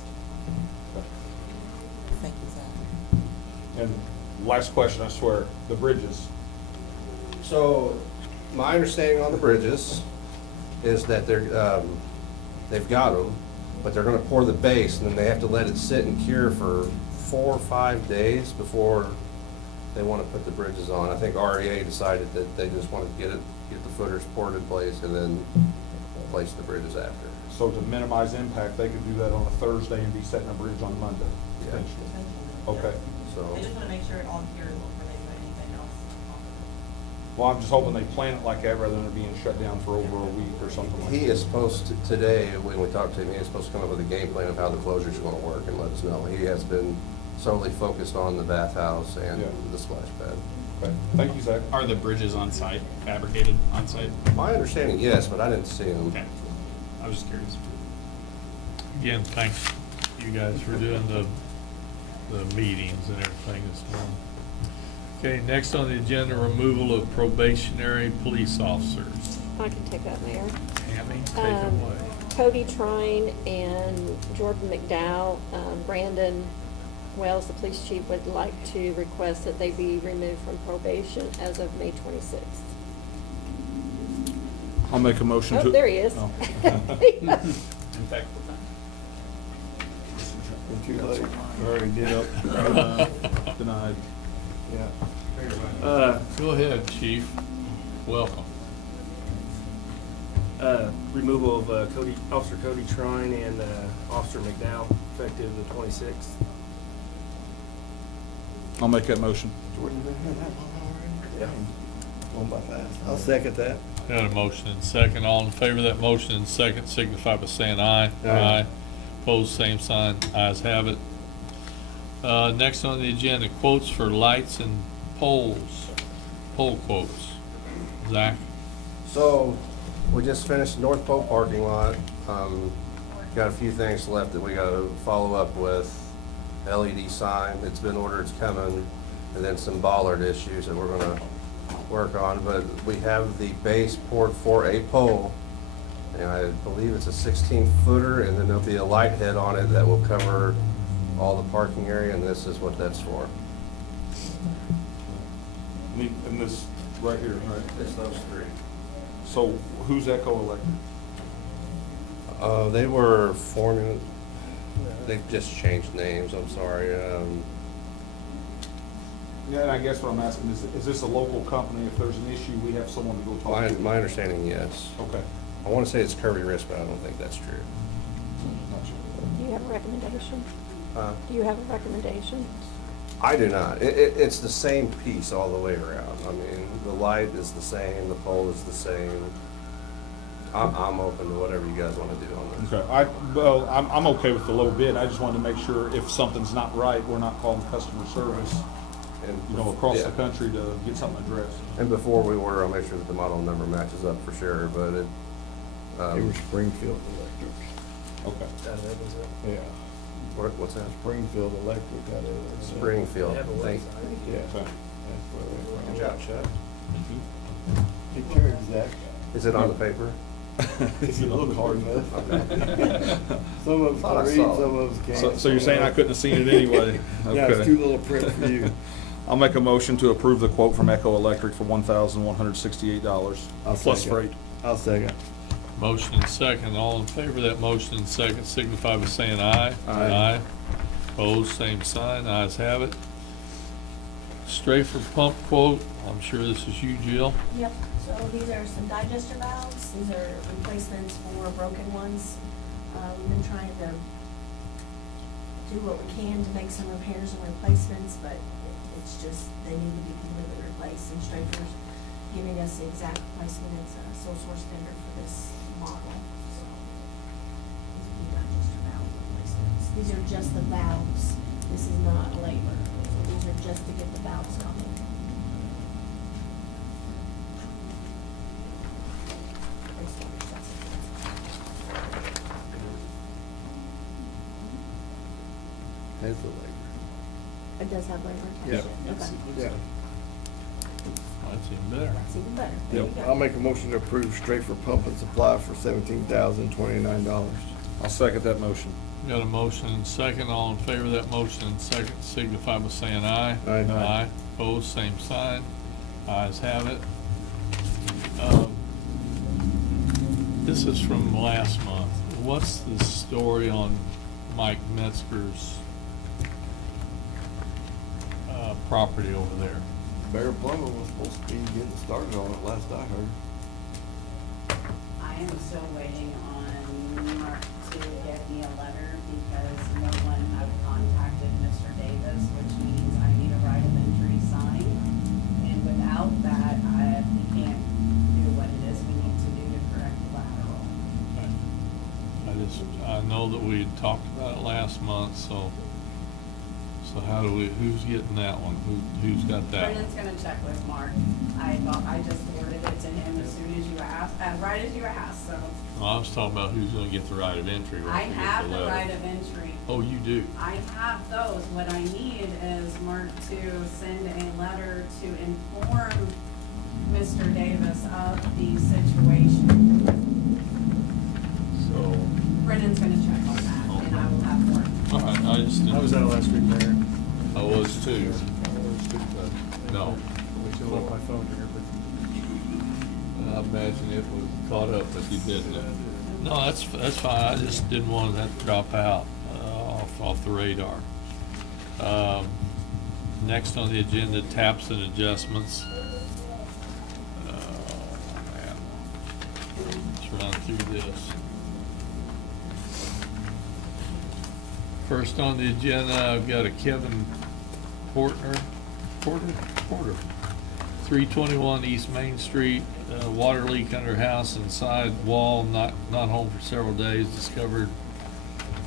Thank you, Zach. And last question, I swear, the bridges. So, my understanding on the bridges is that they've got them, but they're gonna pour the base, and then they have to let it sit and cure for 4 or 5 days before they wanna put the bridges on. I think REA decided that they just wanted to get the footers poured in place and then place the bridges after. So to minimize impact, they could do that on a Thursday and be setting a bridge on Monday, Yeah. potentially. Okay. So, They just wanna make sure it all cures before they put anything else on. Well, I'm just hoping they plan it like that rather than it being shut down for over a week or something like that. he is supposed to, today, when we talked to him, he is supposed to come up with a game plan of how the closure's gonna work and let us know. He has been solely focused on the bathhouse and Yeah. the splash pad. Okay. Thank you, Zach. Are the bridges on site, fabricated on site? My understanding, yes, but I didn't see them. Okay. I was just curious. Again, thanks you guys for doing the meetings and everything this morning. Okay, next on the agenda, removal of probationary police officers. I can take that, Mayor. Tammy, take it away. Cody Trine and Jordan McDowell, Brandon Wells, the police chief, would like to request that they be removed from probation as of May 26th. I'll make a motion to. Oh, there he is. Oh. In fact, Too late. Already did up. Denied. Yeah. Go ahead, chief. Welcome. Removal of Officer Cody Trine and Officer McDowell effective the 26th. I'll make that motion. Jordan, been here that long already? Yeah. Going by fast. I'll second that. Got a motion and second. All in favor of that motion and second signify by saying aye. Aye. Opposed, same sign. Ayes have it. Next on the agenda, quotes for lights and poles. Pole quotes. Zach? So, we just finished the North Pole parking lot. Got a few things left that we gotta follow up with. LED sign, it's been ordered, it's coming, and then some bollard issues that we're gonna work on. But we have the base poured for a pole, and I believe it's a 16-footer, and then there'll be a light head on it that will cover all the parking area, and this is what that's for. And this right here, right? It's those three. So who's Echo Electric? They were forming, they've just changed names, I'm sorry. Yeah, and I guess what I'm asking is this a local company? If there's an issue, we have someone to go talk to? My understanding, yes. Okay. I wanna say it's Kirby Risk, but I don't think that's true. Not sure. Do you have a recommendation? Uh, Do you have a recommendation? I do not. It's the same piece all the way around. I mean, the light is the same, the pole is the same. I'm open to whatever you guys want to do on this. Okay, well, I'm okay with the low bid. I just wanted to make sure if something's not right, we're not calling customer service, And, you know, across yeah. the country to get something addressed. And before we order, I'll make sure that the model number matches up for sure, but it, They were Springfield Electric. Okay. Out of Evansville. Yeah, what's that? Springfield Electric out of Evansville. Springfield. They have a Thank, website. Yeah, Okay. that's where good they're job, Chuck. from. Picture exact. Is it on the paper? If you look hard enough. Okay. Some of Thought I us can read, saw it. some of us can't. So you're saying I couldn't have seen it anyway? Yeah, it's Okay. too little print for you. I'll make a motion to approve the quote from Echo Electric for $1,168 I'll plus second. freight. I'll second. Motion and second, all in favor of that motion and second signify by saying aye. Aye. Opposed, same sign, ayes have it. Strafer pump quote, I'm sure this is you, Jill. Yep, so these are some digester valves, these are replacements for broken ones. We've been trying to do what we can to make some repairs and replacements, but it's just, they need to be completely replaced, and Strafer's giving us the exact replacement, it's a sole source vendor for this model, so. These are the digester valve replacements, these are just the valves, this is not labor, so these are just to get the valves coming. Has the labor. It does have labor? Yeah. Okay, Yeah. That's even better. that's even better, there you Yep, go. I'll make a motion to approve Strafer Pump and Supply for $17,029. I'll second that motion. Got a motion and second, all in favor of that motion and second signify by saying aye. Aye. Aye, opposed, same sign, ayes have it. This is from last month. What's the story on Mike Metzger's property over there? Bear Plumbing was supposed to be getting started on it last I heard. I am still waiting on Mark to get me a letter because no one had contacted Mr. Davis, which means I need a right of entry signed. And without that, we can't do what it is we need to do to correct the lateral. I know that we had talked about it last month, so how do we, who's getting that one? Who's got that one? Brendan's gonna check with Mark. I just forwarded it to him as soon as you asked, right as you asked, so. Well, I was talking about who's gonna get the right of entry. once I we get have the letter. right of entry. Oh, you do? I have those. What I need is Mark to send a letter to inform Mr. Davis of the situation. So, Brendan's gonna check on that, and I will have more. all right, I just didn't. I was out last week, Mayor. I was too. No. We still left my phone here, but. I imagine it was caught up, but you didn't. No, that's fine. I just didn't want that to drop out, off the radar. Next on the agenda, taps and adjustments. Man. Let's run through this. First on the agenda, I've got a Kevin Porter, 321 East Main Street, water leak under house and side wall, not home for several days, discovered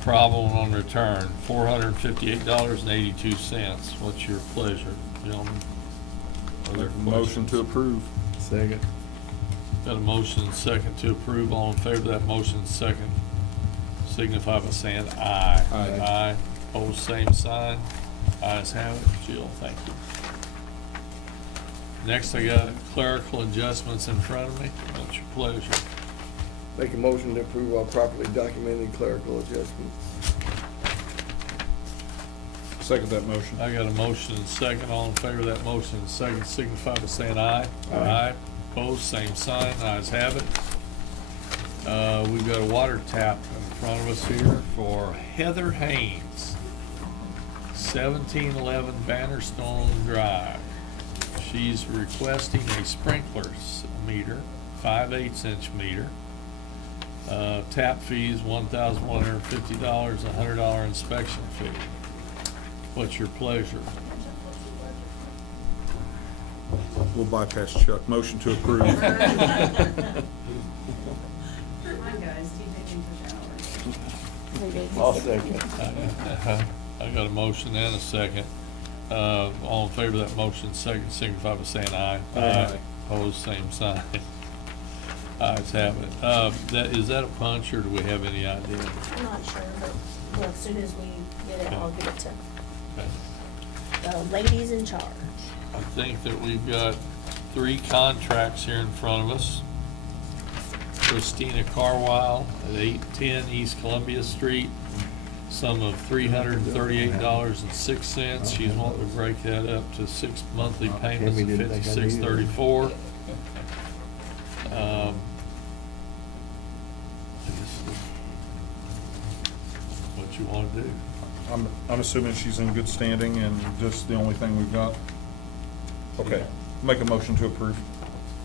problem on return, $458.82. What's your pleasure, gentlemen? Other Motion questions? to approve. Second. Got a motion and second to approve. All in favor of that motion, second, signify by saying aye. Aye. Aye. Opposed, same sign. Ayes have it. Jill, thank you. Next, I got clerical adjustments in front of me. What's your pleasure? Make a motion to approve all properly documented clerical adjustments. Second that motion. I got a motion and second. All in favor of that motion, second, signify by saying aye. Aye. Opposed, same sign. Ayes have it. We've got a water tap in front of us here for Heather Haynes, 1711 Bannerstone Drive. She's requesting a sprinkler meter, 5/8 inch meter. Tap fees, $1,150, $100 inspection fee. What's your pleasure? We'll bypass Chuck. Motion to approve. Come on, guys, TJ needs a shower. I'll second. I got a motion and a second. All in favor of that motion, second, signify by saying aye. Aye. Opposed, same sign. Ayes have it. Is that a punch, or do we have any idea? I'm not sure, but well, as soon as we get it, I'll give it to Okay. the ladies in charge. I think that we've got 3 contracts here in front of us. Christina Carwile at 810 East Columbia Street, sum of $338.06. She's wanting to break that up to 6 monthly payments of $56.34. What you want to do? I'm assuming she's in good standing and just the only thing we've got. Okay, make a motion to approve.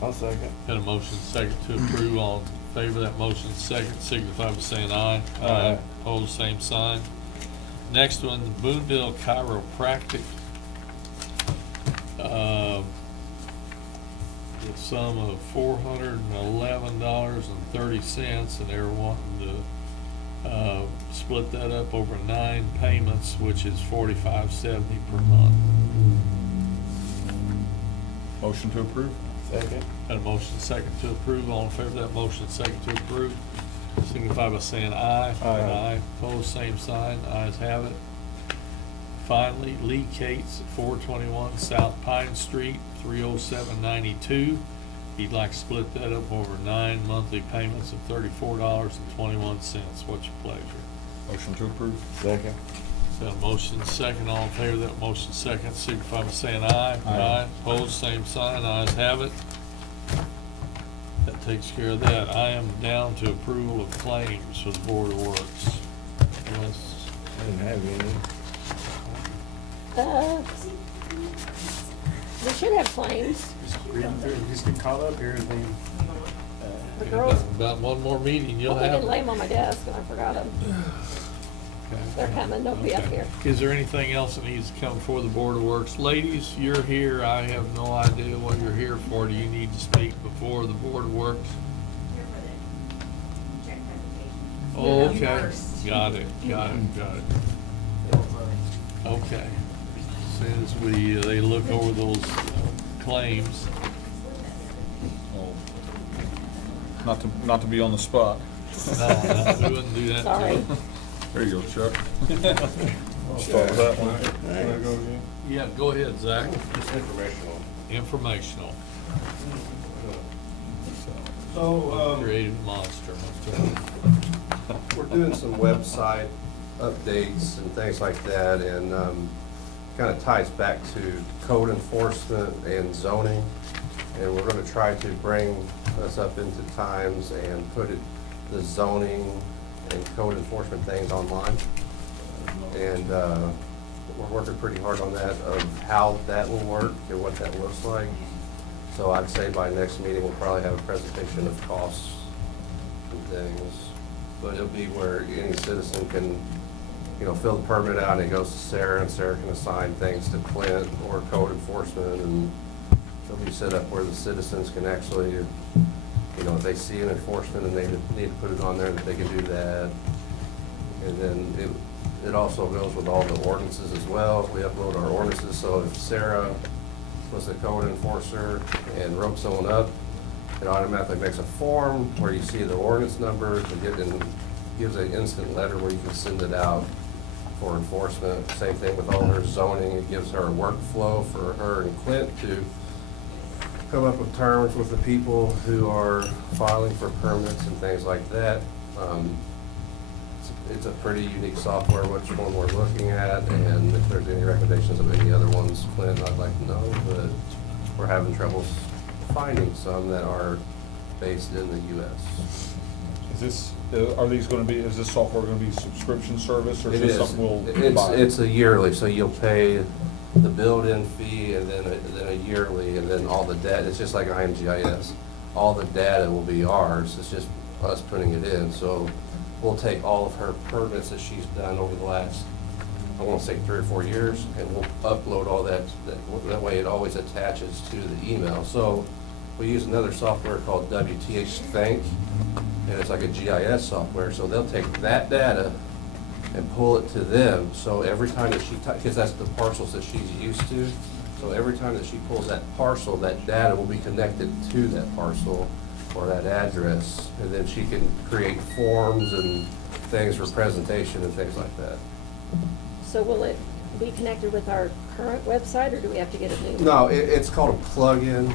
I'll second. Got a motion second to approve. All in favor of that motion second, signify by saying aye. Aye. Opposed, same sign. Next one, Boonville Chiropractic. The sum of $411.30, and they're wanting to split that up over 9 payments, which is $45.70 per month. Motion to approve. Second. Got a motion second to approve. All in favor of that motion second to approve, signify by saying aye. Aye. Opposed, same sign. Ayes have it. Finally, Lee Cates at 421 South Pine Street, 307.92. He'd like to split that up over 9 monthly payments of $34.21. What's your pleasure? Motion to approve. Second. Got a motion second. All in favor of that motion second, signify by saying aye. Aye. Opposed, same sign. Ayes have it. That takes care of that. I am down to approval of claims for the Board of Works. Unless- I didn't have any. We should have claims. Just reading through, just get caught up here and then, The girls, About one more meeting, you'll I have didn't lay them. them on my desk and I forgot them. They're coming, they'll be up Okay. here. Is there anything else that needs to come before the Board of Works? Ladies, you're here. I have no idea what you're here for. Do you need to speak before the Board of Works? Here for the check application. Oh, You okay. first. Got it. Okay. As soon as they look over those claims. Not to be on the spot. No, we wouldn't do that. to Sorry. you. There you go, Chuck. I'll start with that one. Yeah, go ahead, Zach. Just informational. Informational. So, Creative monster. we're doing some website updates and things like that, and kind of ties back to code enforcement and zoning. And we're going to try to bring us up into times and put the zoning and code enforcement things online. And we're working pretty hard on that, of how that will work and what that looks like. So I'd say by next meeting, we'll probably have a presentation of costs and things. But it'll be where any citizen can, fill the permit out, and it goes to Sarah, and Sarah can assign things to Clint or code enforcement, and it'll be set up where the citizens can actually, if they see an enforcement and they need to put it on there, that they can do that. And then it also goes with all the ordinances as well. We upload our ordinances, so if Sarah was the code enforcer and wrote someone up, it automatically makes a form where you see the ordinance number, and gives an instant letter where you can send it out for enforcement. Same thing with all her zoning, it gives her a workflow for her and Clint to come up with terms with the people who are filing for permits and things like that. It's a pretty unique software, which one we're looking at, and if there's any recommendations of any other ones, Clint, I'd like to know, but we're having troubles finding some that are based in the US. Is this, is this software gonna be a subscription service, or is It this is. something we'll buy? It's a yearly, so you'll pay the built-in fee and then a yearly, and then all the data, it's just like IMGIS. All the data will be ours, it's just us putting it in. So we'll take all of her permits that she's done over the last I want to say 3 or 4 years, and we'll upload all that way it always attaches to the email. So we use another software called WTH Think, and it's like a GIS software. So they'll take that data and pull it to them. So every time that she, because that's the parcels that she's used to, so every time that she pulls that parcel, that data will be connected to that parcel or that address, and then she can create forms and things for presentation and things like that. So will it be connected with our current website, or do we have to get a new one? No, it's called a plug-in.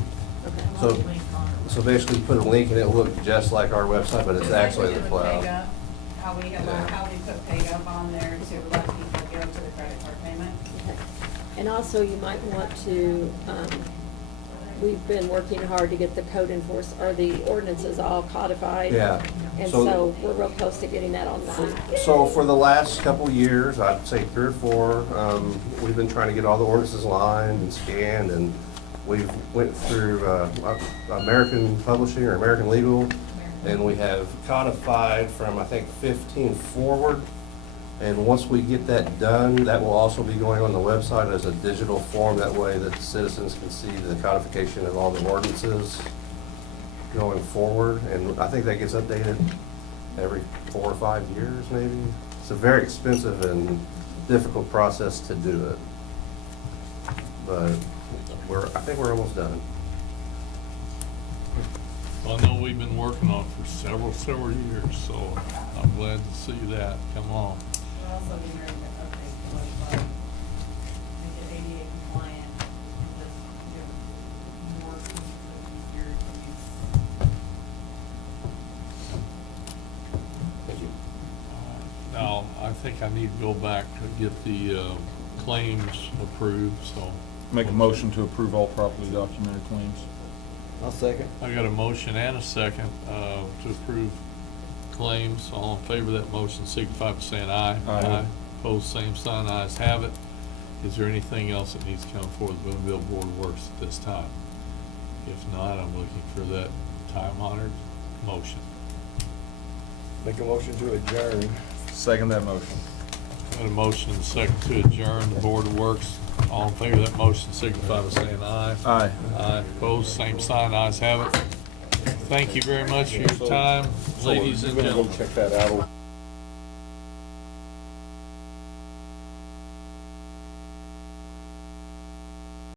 Okay. So basically, you put a link and it'll look just like our website, but it's actually the cloud. How we put PayGov on there to let people go to the credit card payment. Okay. And also, you might want to, we've been working hard to get the code enforced, or the ordinances all codified. Yeah. And So- so we're real close to getting that online. So for the last couple of years, I'd say 3 or 4, we've been trying to get all the ordinances lined and scanned, and we've went through American Publishing or American Legal, and we have codified from, I think, 15 forward. And once we get that done, that will also be going on the website as a digital form. That way that citizens can see the codification of all the ordinances going forward. And I think that gets updated every 4 or 5 years, maybe. It's a very expensive and difficult process to do it. But I think we're almost done. I know we've been working on it for several years, so I'm glad to see that come on. We're also getting ready to update the website, make it ADA compliant, and just give more features easier to use. Thank you. Now, I think I need to go back to get the claims approved, so. Make a motion to approve all properly documented claims. I'll second. I got a motion and a second to approve claims. All in favor of that motion signify by saying aye. Aye. Opposed, same sign, ayes have it. Is there anything else that needs to come before the Boonville Board of Works at this time? If not, I'm looking for that time-honored motion. Make a motion to adjourn. Second that motion. Got a motion and a second to adjourn the Board of Works. All in favor of that motion signify by saying aye. Aye. Aye. Opposed, same sign, ayes have it. Thank you very much for your time, ladies and We're gonna gentlemen. go check that out.